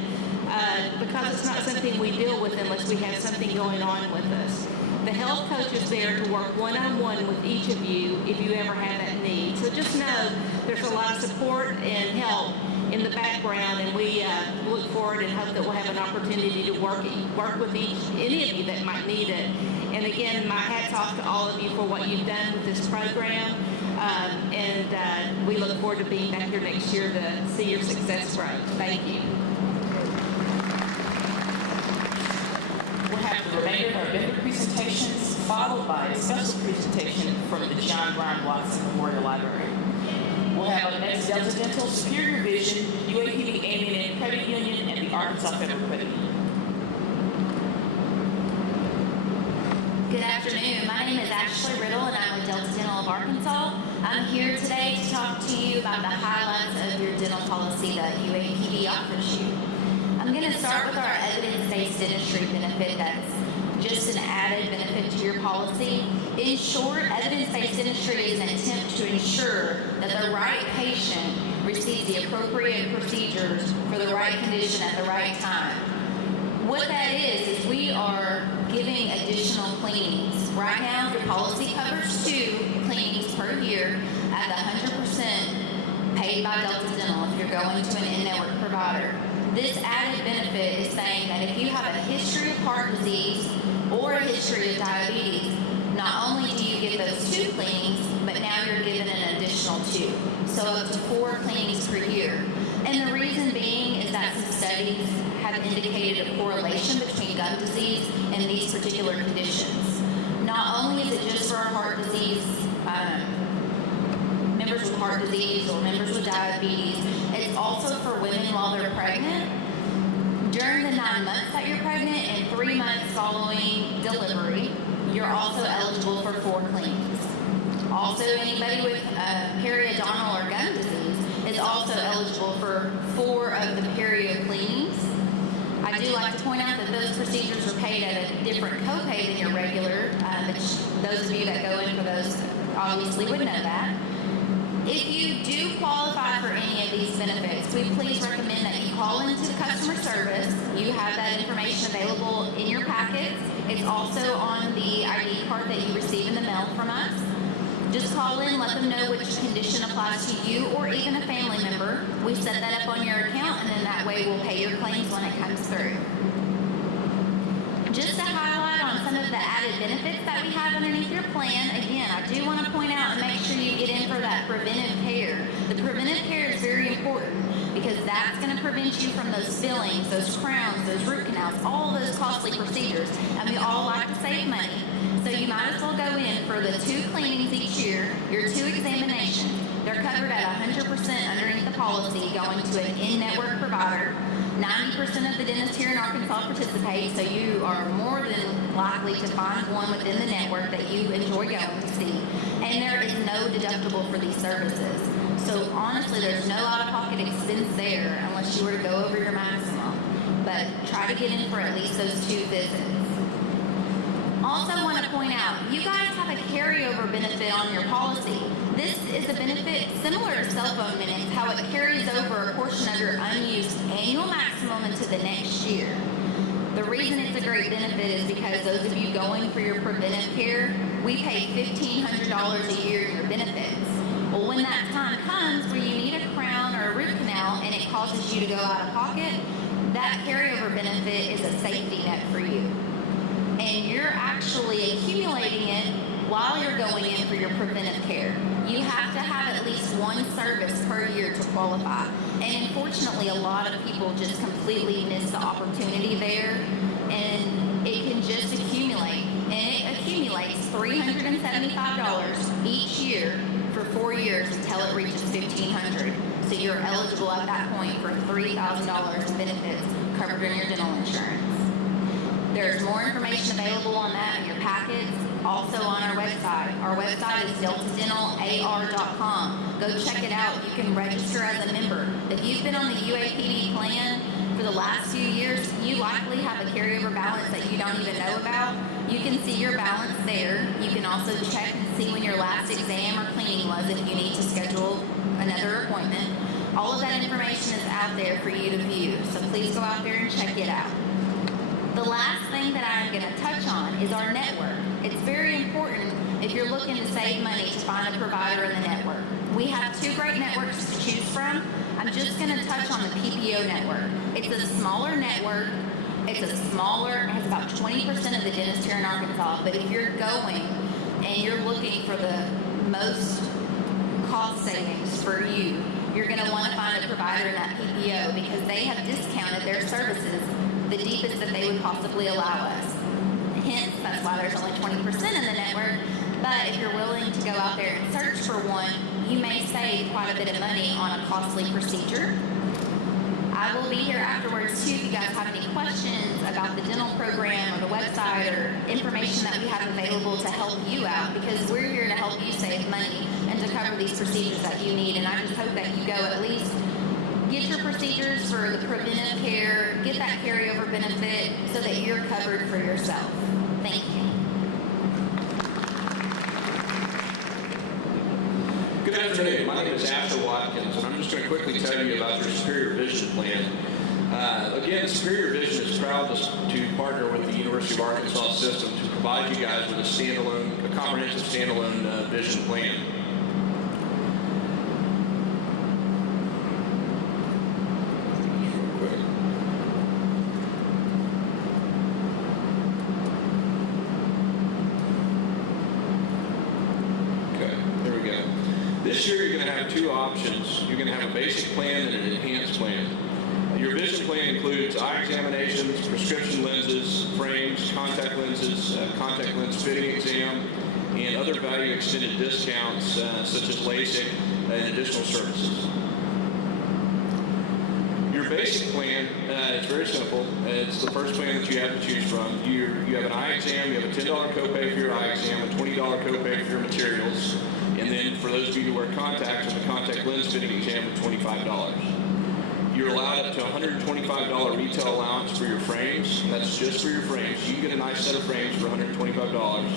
because it's not something we deal with unless we have something going on with us. The health coach is there to work one-on-one with each of you if you ever have that need. So just know there's a lot of support and help in the background, and we look forward and hope that we'll have an opportunity to work with any of you that might need it. And again, my hat's off to all of you for what you've done with this program, and we look forward to being back here next year to see your success grow. Thank you. We'll have the remainder of our vendor presentations, followed by a special presentation from the John Brown Watson Memorial Library. We'll have up next Delta Dental, Superior Vision, UAPB Aiming and Credit Union, and the Arkansas Federal Credit Union. Good afternoon. My name is Ashley Riddle, and I'm with Delta Dental of Arkansas. I'm here today to talk to you about the highlights of your dental policy that UAPB offers you. I'm going to start with our evidence-based dentistry benefit that's just an added benefit to your policy. In short, evidence-based dentistry is an attempt to ensure that the right patient receives the appropriate procedures for the right condition at the right time. What that is we are giving additional cleanings. Right now, your policy covers 2 cleanings per year at the 100% paid by Delta Dental if you're going to an in-network provider. This added benefit is saying that if you have a history of heart disease or a history of diabetes, not only do you get those 2 cleanings, but now you're given an additional 2. So up to 4 cleanings per year. And the reason being is that some studies have indicated a correlation between gum disease and these particular conditions. Not only is it just for heart disease, members with heart disease or members with diabetes, it's also for women while they're pregnant. During the 9 months that you're pregnant and 3 months following delivery, you're also eligible for 4 cleanings. Also, anybody with periodontal or gum disease is also eligible for 4 of the period cleanings. I do like to point out that those procedures are paid at a different copay than your regular. Those of you that go in for those obviously would know that. If you do qualify for any of these benefits, we please recommend that you call into the customer service. You have that information available in your packets. It's also on the ID card that you receive in the mail from us. Just call in, let them know which condition applies to you or even a family member, we set that up on your account, and then that way we'll pay your claims when it comes through. Just to highlight on some of the added benefits that we have underneath your plan, again, I do want to point out and make sure you get in for that preventive care. The preventive care is very important because that's going to prevent you from those fillings, those crowns, those root canals, all those costly procedures. And we all like to save money. So you might as well go in for the 2 cleanings each year, your 2 examinations. They're covered at 100% underneath the policy, going to an in-network provider. 90% of the dentists here in Arkansas participate, so you are more than likely to find one within the network that you enjoy going to see. And there is no deductible for these services. So honestly, there's no out-of-pocket expense there unless you were to go over your maximum. But try to get in for at least those 2 visits. Also want to point out, you guys have a carryover benefit on your policy. This is a benefit similar to cell phone minutes, how it carries over a portion of your unused annual maximum into the next year. The reason it's a great benefit is because those of you going for your preventive care, we pay $1,500 a year in your benefits. Well, when that time comes where you need a crown or a root canal and it causes you to go out of pocket, that carryover benefit is a safety net for you. And you're actually accumulating it while you're going in for your preventive care. You have to have at least 1 service per year to qualify. And unfortunately, a lot of people just completely miss the opportunity there, and it can just accumulate. And it accumulates $375 each year for 4 years until it reaches $1,500. So you're eligible at that point for $3,000 in benefits covered in your dental insurance. There's more information available on that in your packets, also on our website. Our website is deltadentalar.com. Go check it out. You can register as a member. If you've been on the UAPD plan for the last few years, you likely have a carryover balance that you don't even know about. You can see your balance there. You can also check and see when your last exam or cleaning was if you need to schedule another appointment. All of that information is out there for you to view, so please go out there and check it out. The last thing that I'm going to touch on is our network. It's very important if you're looking to save money to find a provider in the network. We have 2 great networks to choose from. I'm just going to touch on the PPO network. It's a smaller network. It has about 20% of the dentists here in Arkansas. But if you're going and you're looking for the most cost savings for you, you're going to want to find a provider in that PPO because they have discounted their services the deepest that they would possibly allow us. Hence, that's why there's only 20% in the network. But if you're willing to go out there and search for one, you may save quite a bit of money on a costly procedure. I will be here afterwards too if you guys have any questions about the dental program or the website or information that we have available to help you out, because we're here to help you save money and to cover these procedures that you need. And I just hope that you go at least get your procedures for the preventive care, get that carryover benefit so that you're covered for yourself. Thank you. Good afternoon. My name is Asher Watkins, and I'm just going to quickly tell you about your Superior Vision Plan. Again, Superior Vision is proud to partner with the University of Arkansas system to provide you guys with a comprehensive standalone vision plan. This year you're going to have 2 options. You're going to have a basic plan and an enhanced plan. Your vision plan includes eye examinations, prescription lenses, frames, contact lenses, contact lens fitting exam, and other value extended discounts such as LASIK and additional services. Your basic plan, it's very simple. It's the first plan that you have to choose from. You have an eye exam, you have a $10 copay for your eye exam, a $20 copay for your materials, and then for those of you who wear contacts, there's a contact lens fitting exam of $25. You're allowed up to $125 retail allowance for your frames. That's just for your frames. You can get a nice set of frames for $125.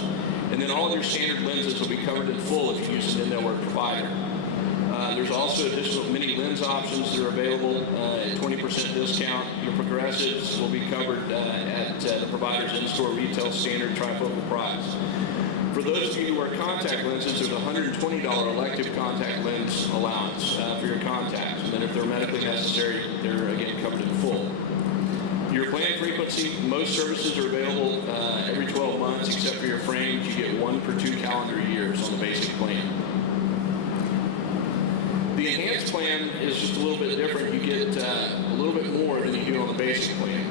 And then all of your standard lenses will be covered in full if you use an in-network provider. There's also additional mini lens options that are available at 20% discount. Your progressives will be covered at the provider's in-store retail standard trifocal price. For those of you who wear contact lenses, there's a $120 elective contact lens contacts. And then if they're medically necessary, they're again covered in full. Your plan frequency, most services are available every 12 months, except for your frames. You get 1 per 2 calendar years on the basic plan. The enhanced plan is just a little bit different. You get a little bit more than you do on the basic plan.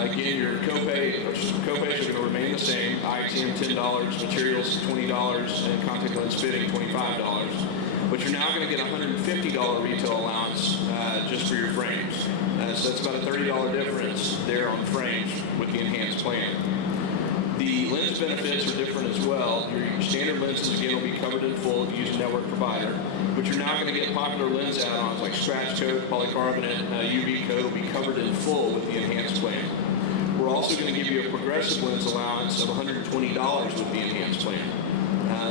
Again, your copays are going to remain the same. Eye exam $10, materials $20, and contact lens fitting $25. But you're now going to get a $150 retail allowance just for your frames. So that's about a $30 difference there on frames with the enhanced plan. The lens benefits are different as well. Your standard lenses, again, will be covered in full if you use a network provider. But you're now going to get popular lens add-ons like scratch coat, polycarbonate, UV coat will be covered in full with the enhanced plan. We're also going to give you a progressive lens allowance of $120 with the enhanced plan.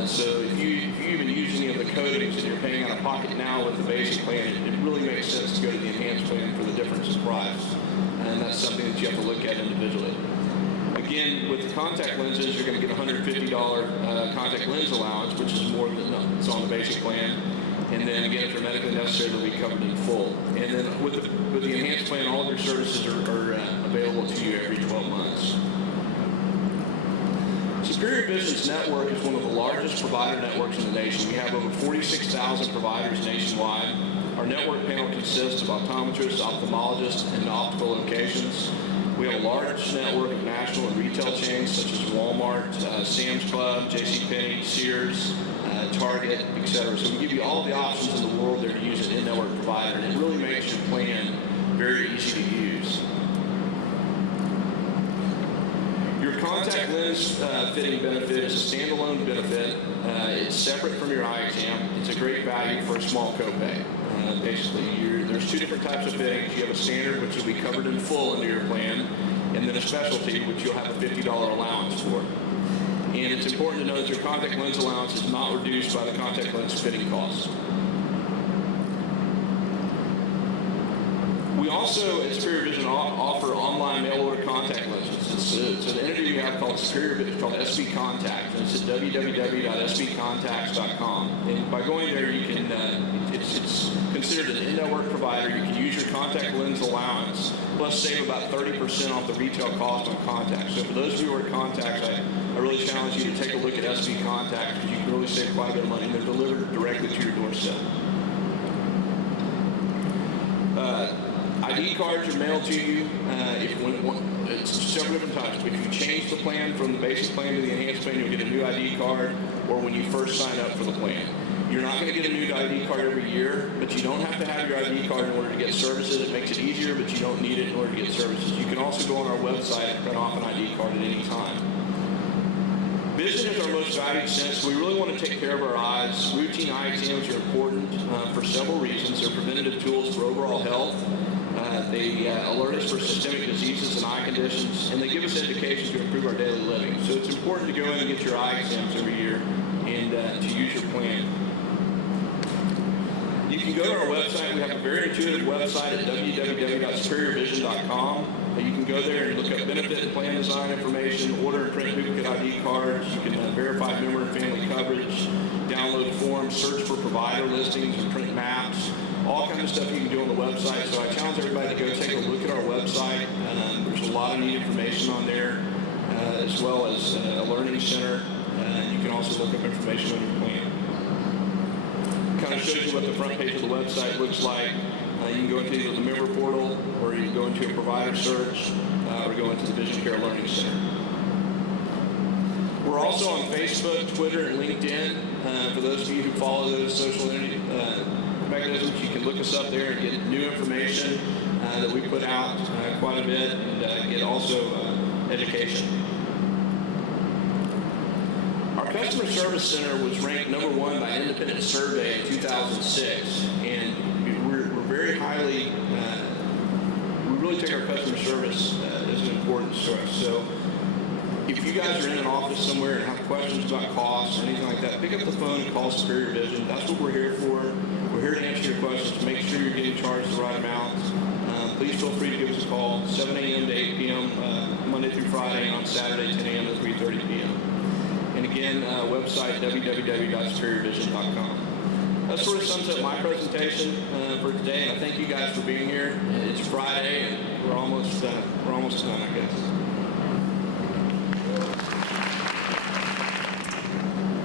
So if you even use any of the coatings and you're paying out of pocket now with the basic plan, it really makes sense to go to the enhanced plan for the difference in price. And that's something that you have to look at individually. Again, with the contact lenses, you're going to get a $150 contact lens allowance, which is more than it's on the basic plan. And then again, if they're medically necessary, they'll be covered in full. And then with the enhanced plan, all of your services are available to you every 12 months. Superior Vision's network is one of the largest provider networks in the nation. We have over 46,000 providers nationwide. Our network panel consists of optometrists, ophthalmologists, and optical locations. We have a large network of national and retail chains such as Walmart, Sam's Club, JCPenney, Sears, Target, etc. So we give you all the options in the world there to use an in-network provider, and it really makes your plan very easy to use. Your contact lens fitting benefit is a standalone benefit. It's separate from your eye exam. It's a great value for a small copay. Basically, there's 2 different types of fittings. You have a standard, which will be covered in full under your plan, and then a specialty, which you'll have a $50 allowance for. And it's important to know that your contact lens allowance is not reduced by the contact lens fitting cost. We also, at Superior Vision, offer online mail-order contact lenses. It's an entity we have called Superior Vision, called SB Contact, and it's at www.sbcontacts.com. And by going there, you can, it's considered an in-network provider. You can use your contact lens allowance, plus save about 30% off the retail cost on contacts. So for those of you who wear contacts, I really challenge you to take a look at SB Contact, because you can really save quite a bit of money, and they're delivered directly to your doorstep. ID cards are mailed to you. It's several different types. If you change the plan from the basic plan to the enhanced plan, you'll get a new ID card, or when you first sign up for the plan. You're not going to get a new ID card every year, but you don't have to have your ID card in order to get services. It makes it easier, but you don't need it in order to get services. You can also go on our website and print off an ID card at any time. Vision is our most valued sense. We really want to take care of our eyes. Routine eye exams are important for several reasons. They're preventative tools for overall health. They alert us for systemic diseases and eye conditions, and they give us education to improve our daily living. So it's important to go in and get your eye exams every year and to use your plan. You can go to our website. We have a very intuitive website at www.superiorvision.com. You can go there and look up benefit and plan design information, order and print duplicate ID cards. You can verify member and family coverage, download forms, search for provider listings, and print maps. All kinds of stuff you can do on the website. So I challenge everybody to go take a look at our website. There's a lot of neat information on there, as well as a learning center. You can also look up information on your plan. Kind of shows you what the front page of the website looks like. You can go into either the member portal, or you can go into a provider search, or go into the Vision Care Learning Center. We're also on Facebook, Twitter, and LinkedIn. For those of you who follow those social mechanisms, you can look us up there and get new information that we put out quite a bit, and get also education. Our customer service center was ranked #1 by an independent survey in 2006, and we're very highly, we really take our customer service as an importance to us. So if you guys are in an office somewhere and have questions about costs or anything like that, pick up the phone and call Superior Vision. That's what we're here for. We're here to answer your questions, make sure you're getting charged the right amount. Please feel free to give us a call, 7 a.m. to 8 p.m. Monday through Friday, and on Saturday, 10 a.m. to 3:30 p.m. And again, website www.superiorvision.com. that sort of sums up my presentation for today, and I thank you guys for being here. It's Friday, and we're almost done. We're almost done, I guess.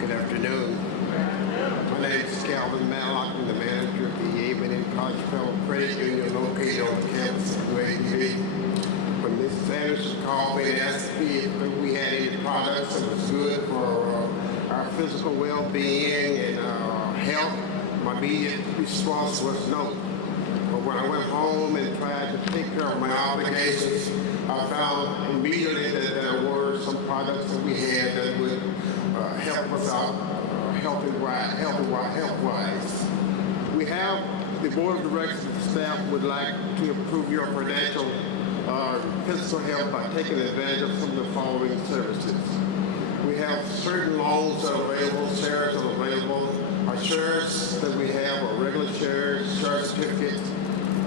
Good afternoon. My name is Calvin Mallock. I'm the manager of the Yemen and College Fellow Credit Union located on the campus of UAPB. When Mrs. Anderson called me and asked me if we had any products that was good for our physical well-being and health, my immediate response was no. But when I went home and tried to take care of my obligations, I found immediately that there were some products that we had that would help us out health-wise. We have the board of directors and staff would like to improve your financial physical health by taking advantage of some of the following services. We have certain loans that are available, shares that are available. Our shares that we have are regular shares, share certificates,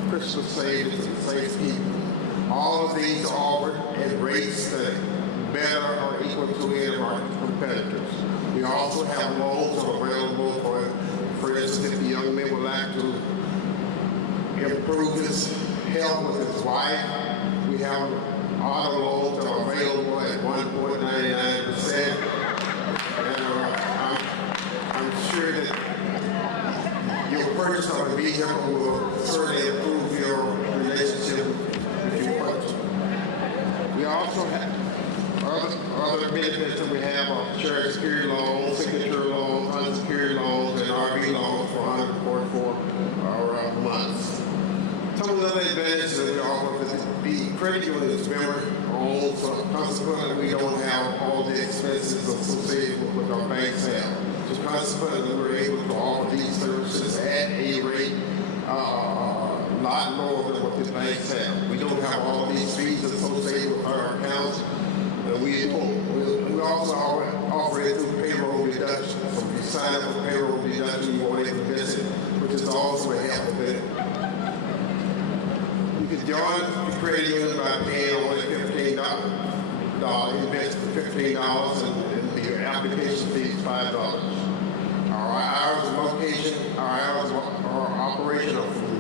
Christmas savings, and safekeeping. All of these are offered at rates that better or equal to any of our competitors. We also have loans that are available for instance, if the young man would like to improve his health with his wife, we have auto loans that are available at 1.99%. And I'm sure that your purchase of a vehicle will certainly improve your relationship with your purchase. We also have other benefits that we have are shared security loans, signature loans, unsecured loans, and RV loans for 144 months. Some of the other advantages that we offer is the credit union is member owned, so consequently we don't have all the expenses associated with our banks have. So consequently we're able to offer these services at a rate a lot lower than what the banks have. We don't have all these fees associated with our accounts. We also offer it through payroll deduction. So if you sign up for payroll deduction, you won't even miss it, which is also a help benefit. You can join the credit union by paying only $15. Invest for $15, and the application fee is $5. Our hours of location, our hours of operation are from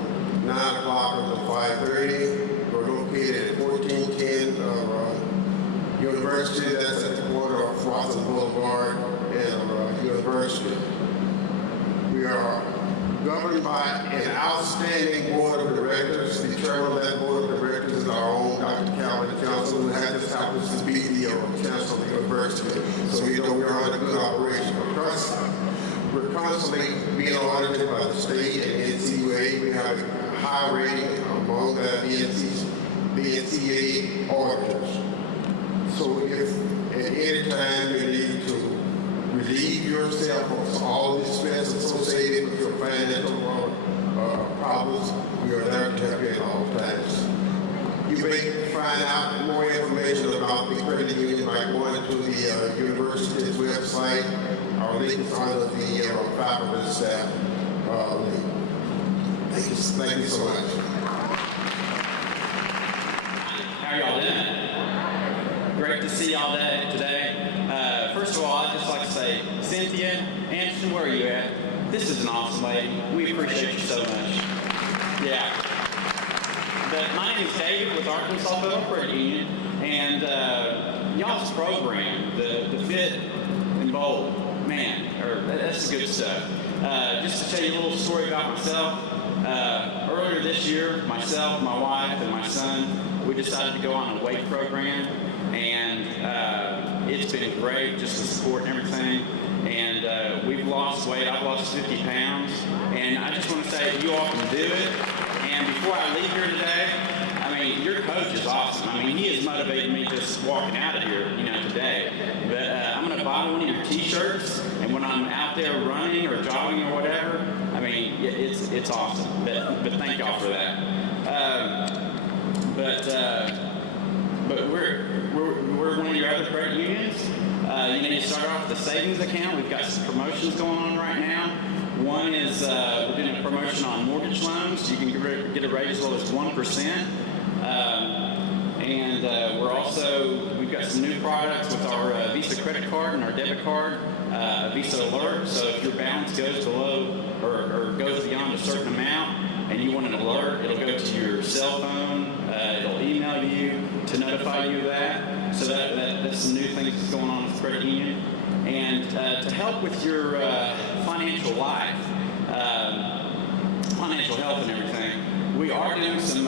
9 o'clock until 5:30. We're located at 1410 University, that's at the corner of Flosson Boulevard and University. We are governed by an outstanding board of directors. The chairman of that board of directors is our own Dr. Calvin Johnson, who had this happens to be the chancellor of the university. So we know we're on a good operation. We're constantly being audited by the state and NCUA. We have a high rating among the NCAA auditors. So if at any time you need to relieve yourself of all the expense associated with your financial problems, we are there to help you at all times. You may find out more information about the credit union by going to the university's website. Our link is under the faculty staff link. Thank you so much. How are y'all doing? Great to see y'all today. First of all, I'd just like to say, Cynthia Anderson, where are you at? This is an awesome lady. We appreciate you so much. Yeah. But my name is David with Arkansas Federal Credit Union, and y'all's program, the Fit and Bold, man, that's good stuff. Just to tell you a little story about myself. Earlier this year, myself, my wife, and my son, we decided to go on a weight program. And it's been great, just the support and everything. And we've lost weight. I've lost 50 pounds. And I just want to say you all can do it. And before I leave here today, I mean, your coach is awesome. I mean, he has motivated me just walking out of here, today. But I'm going to buy one of your T-shirts. And when I'm out there running or jogging or whatever, I mean, it's awesome. But thank y'all for that. But we're one of your other credit unions. You start off with a savings account. We've got some promotions going on right now. One is we're doing a promotion on mortgage loans. You can get a rate as low as 1%. And we've got some new products with our Visa credit card and our debit card, Visa Alert. So if your balance goes below or goes beyond a certain amount and you want an alert, it'll go to your cell phone, it'll email you to notify you of that. So that's the new thing that's going on with the credit union. And to help with your financial life, financial health and everything, we are doing some,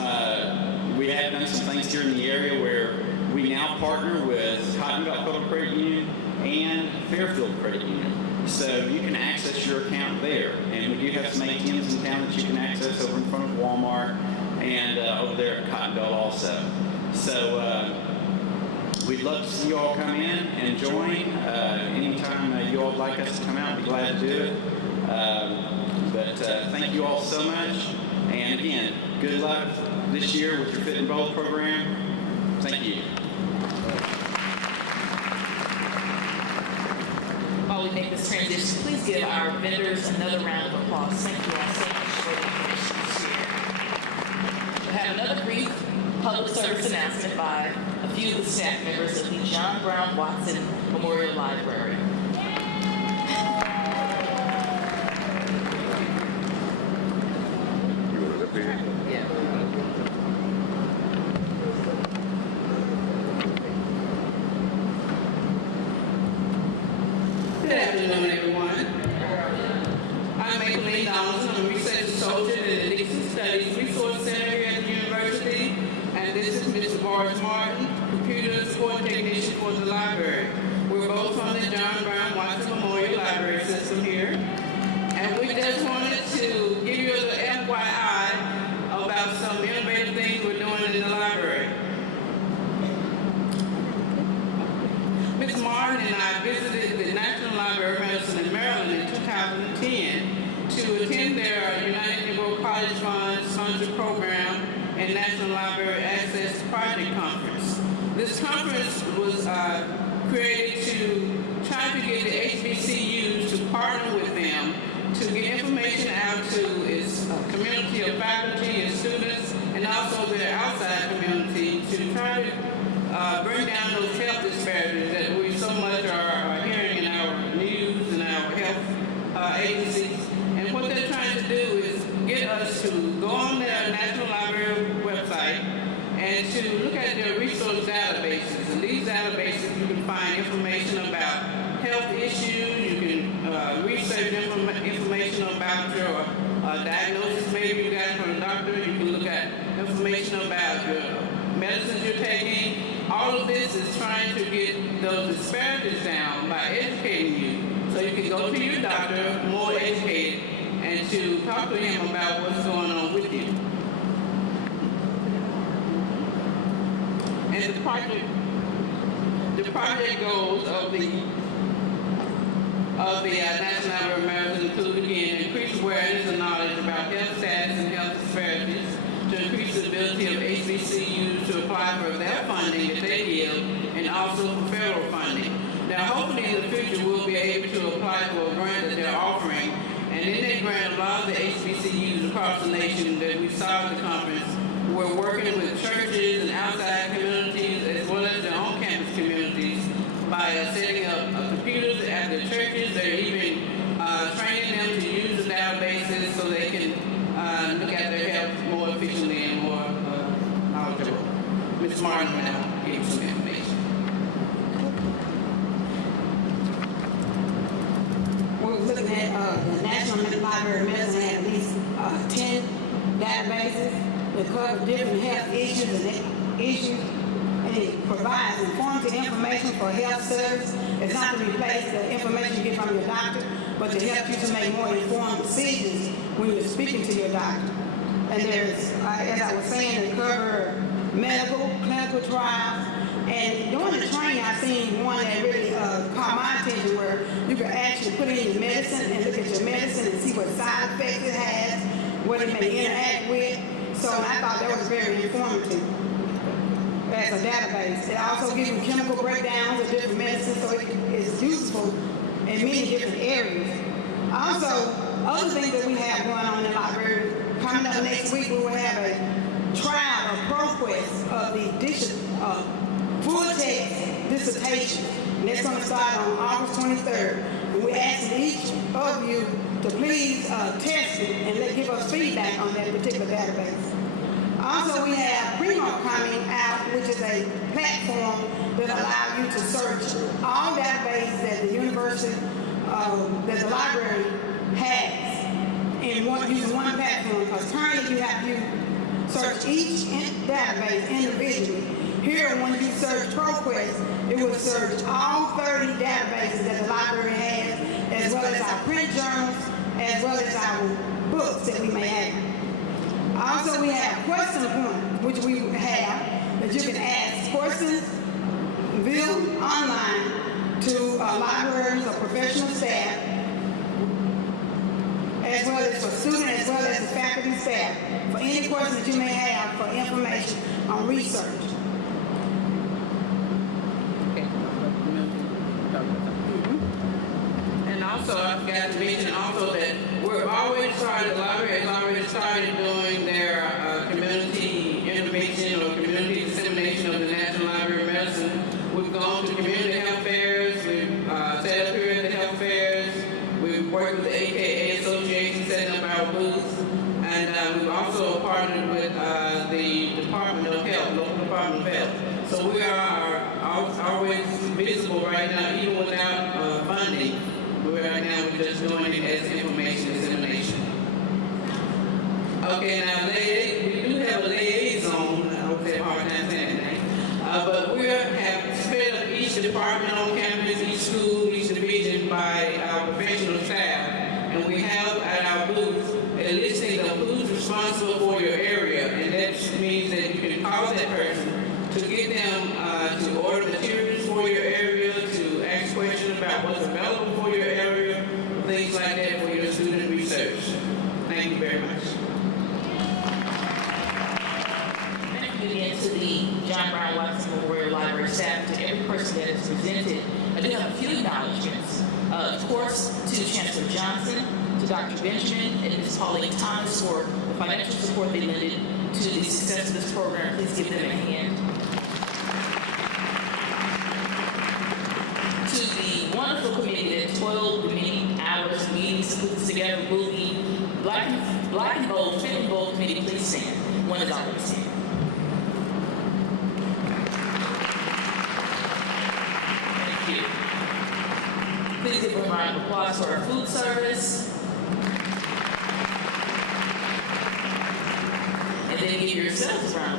we have done some things here in the area where we now partner with Cottonville Public Credit Union and Fairfield Credit Union. So you can access your account there. And we do have some ATMs in town that you can access over in front of Walmart and over there at Cottonville also. So we'd love to see you all come in and join. Anytime you all would like us to come out, we'd be glad to do it. But thank you all so much. And again, good luck this year with your Fit and Bold program. Thank you. While we make this transition, please give our vendors another round of applause. Thank you all so much for the information to share. We'll have another brief public service announcement by a few of the staff members of the John Brown Watson Memorial Library. Good afternoon, everyone. I'm Maybelline Donaldson. I'm a research associate at the Addiction Studies Resource Center here at the university. And this is Mr. Boris Martin, computer support technician for the library. We're both from the John Brown Watson Memorial Library System here. And we just wanted to give you a little FYI about some innovative things we're doing in the library. Ms. Martin and I visited the National Library of Medicine in Maryland in 2010 to attend their United Negro College Fund sponsored program and National Library Access Project Conference. This conference was created to try to get the HBCUs to partner with them to get information out to its community of faculty and students and also their outside community to try to bring down those health disparities that we so much are hearing in our news and our health agencies. And what they're trying to do is get us to go on their National Library website and to look at their resource databases. And these databases, you can find information about health issues, you can research information about your diagnosis maybe you got from a doctor, you can look at information about your medicines you're taking. All of this is trying to get those disparities down by educating you so you can go to your doctor more educated and to talk to him about what's going on with you. And the project goals of the National Library of Medicine include, again, increased awareness and knowledge about health status and health disparities, to increase the ability of HBCUs to apply for their funding that they give, and also for federal funding. Now, hopefully in the future we'll be able to apply for a grant that they're offering, and in that grant, a lot of the HBCUs across the nation that we saw at the conference were working with churches and outside communities as well as their on-campus communities by setting up computers at the churches. They're even training them to use the databases so they can look at their health more efficiently and more knowledgeable. Ms. Martin will now give some information. We're looking at the National Library of Medicine has at least 10 databases that cover different health issues and it provides informative information for health service. It's not to replace the information you get from your doctor, but to help you to make more informed decisions when you're speaking to your doctor. And there's, as I was saying, they cover medical, clinical trials, and during the training I seen one that really caught my attention where you can actually put in your medicine and look at your medicine and see what side effects it has, what it may interact with. So I thought that was very informative as a database. It also gives you chemical breakdowns of different medicines, so it's useful in many different areas. Also, other things that we have going on in the library, coming up next week we will have a trial of ProQuest of the full-text dissertation. And that's going to start on August 23rd. And we're asking each of you to please test it and give us feedback on that particular database. Also, we have Primo coming out, which is a platform that allows you to search all databases that the university, that the library has using one platform. Because currently you have to search each database individually. Here, when you search ProQuest, it will search all 30 databases that the library has, as well as our print journals, as well as our books that we may have. Also, we have Question Point, which we have, that you can ask questions, view online to libraries or professional staff, as well as for students, as well as the faculty staff, for any questions that you may have for information on research. And also, I forgot to mention also that we're already started, the library has already started doing their community intervention or community dissemination of the National Library of Medicine. We've gone to community health fairs, we've set up here at the health fairs, we've worked with the AKA Association setting up our booths, and we've also partnered with the Department of Health, local Department of Health. So we are always visible right now, even without funding. Right now we're just doing it as information dissemination. Okay, now we do have a liaison, I hope they hard time saying that name, but we have split up each department on campus, each school, each division by our professional staff, and we have at our booth a listing of who's responsible for your area, and that means that you can call that person to get them to order materials for your area, to ask questions about what's available for your area, things like that for your student research. Thank you very much. Thank you again to the John Brown Watson Memorial Library staff, to every person that is presented. I do have a few acknowledgments. Of course, to Chancellor Johnson, to Dr. Benjamin, and Ms. Pauline Thomas for the financial support they lended to the success of this program. Please give them a hand. To the wonderful committee that toiled the many hours, meetings to put this together, will be Black and Bold, Fit and Bold committee, please stand. One is already standing. Thank you. Please give a round of applause for our food service. And then give yourselves a round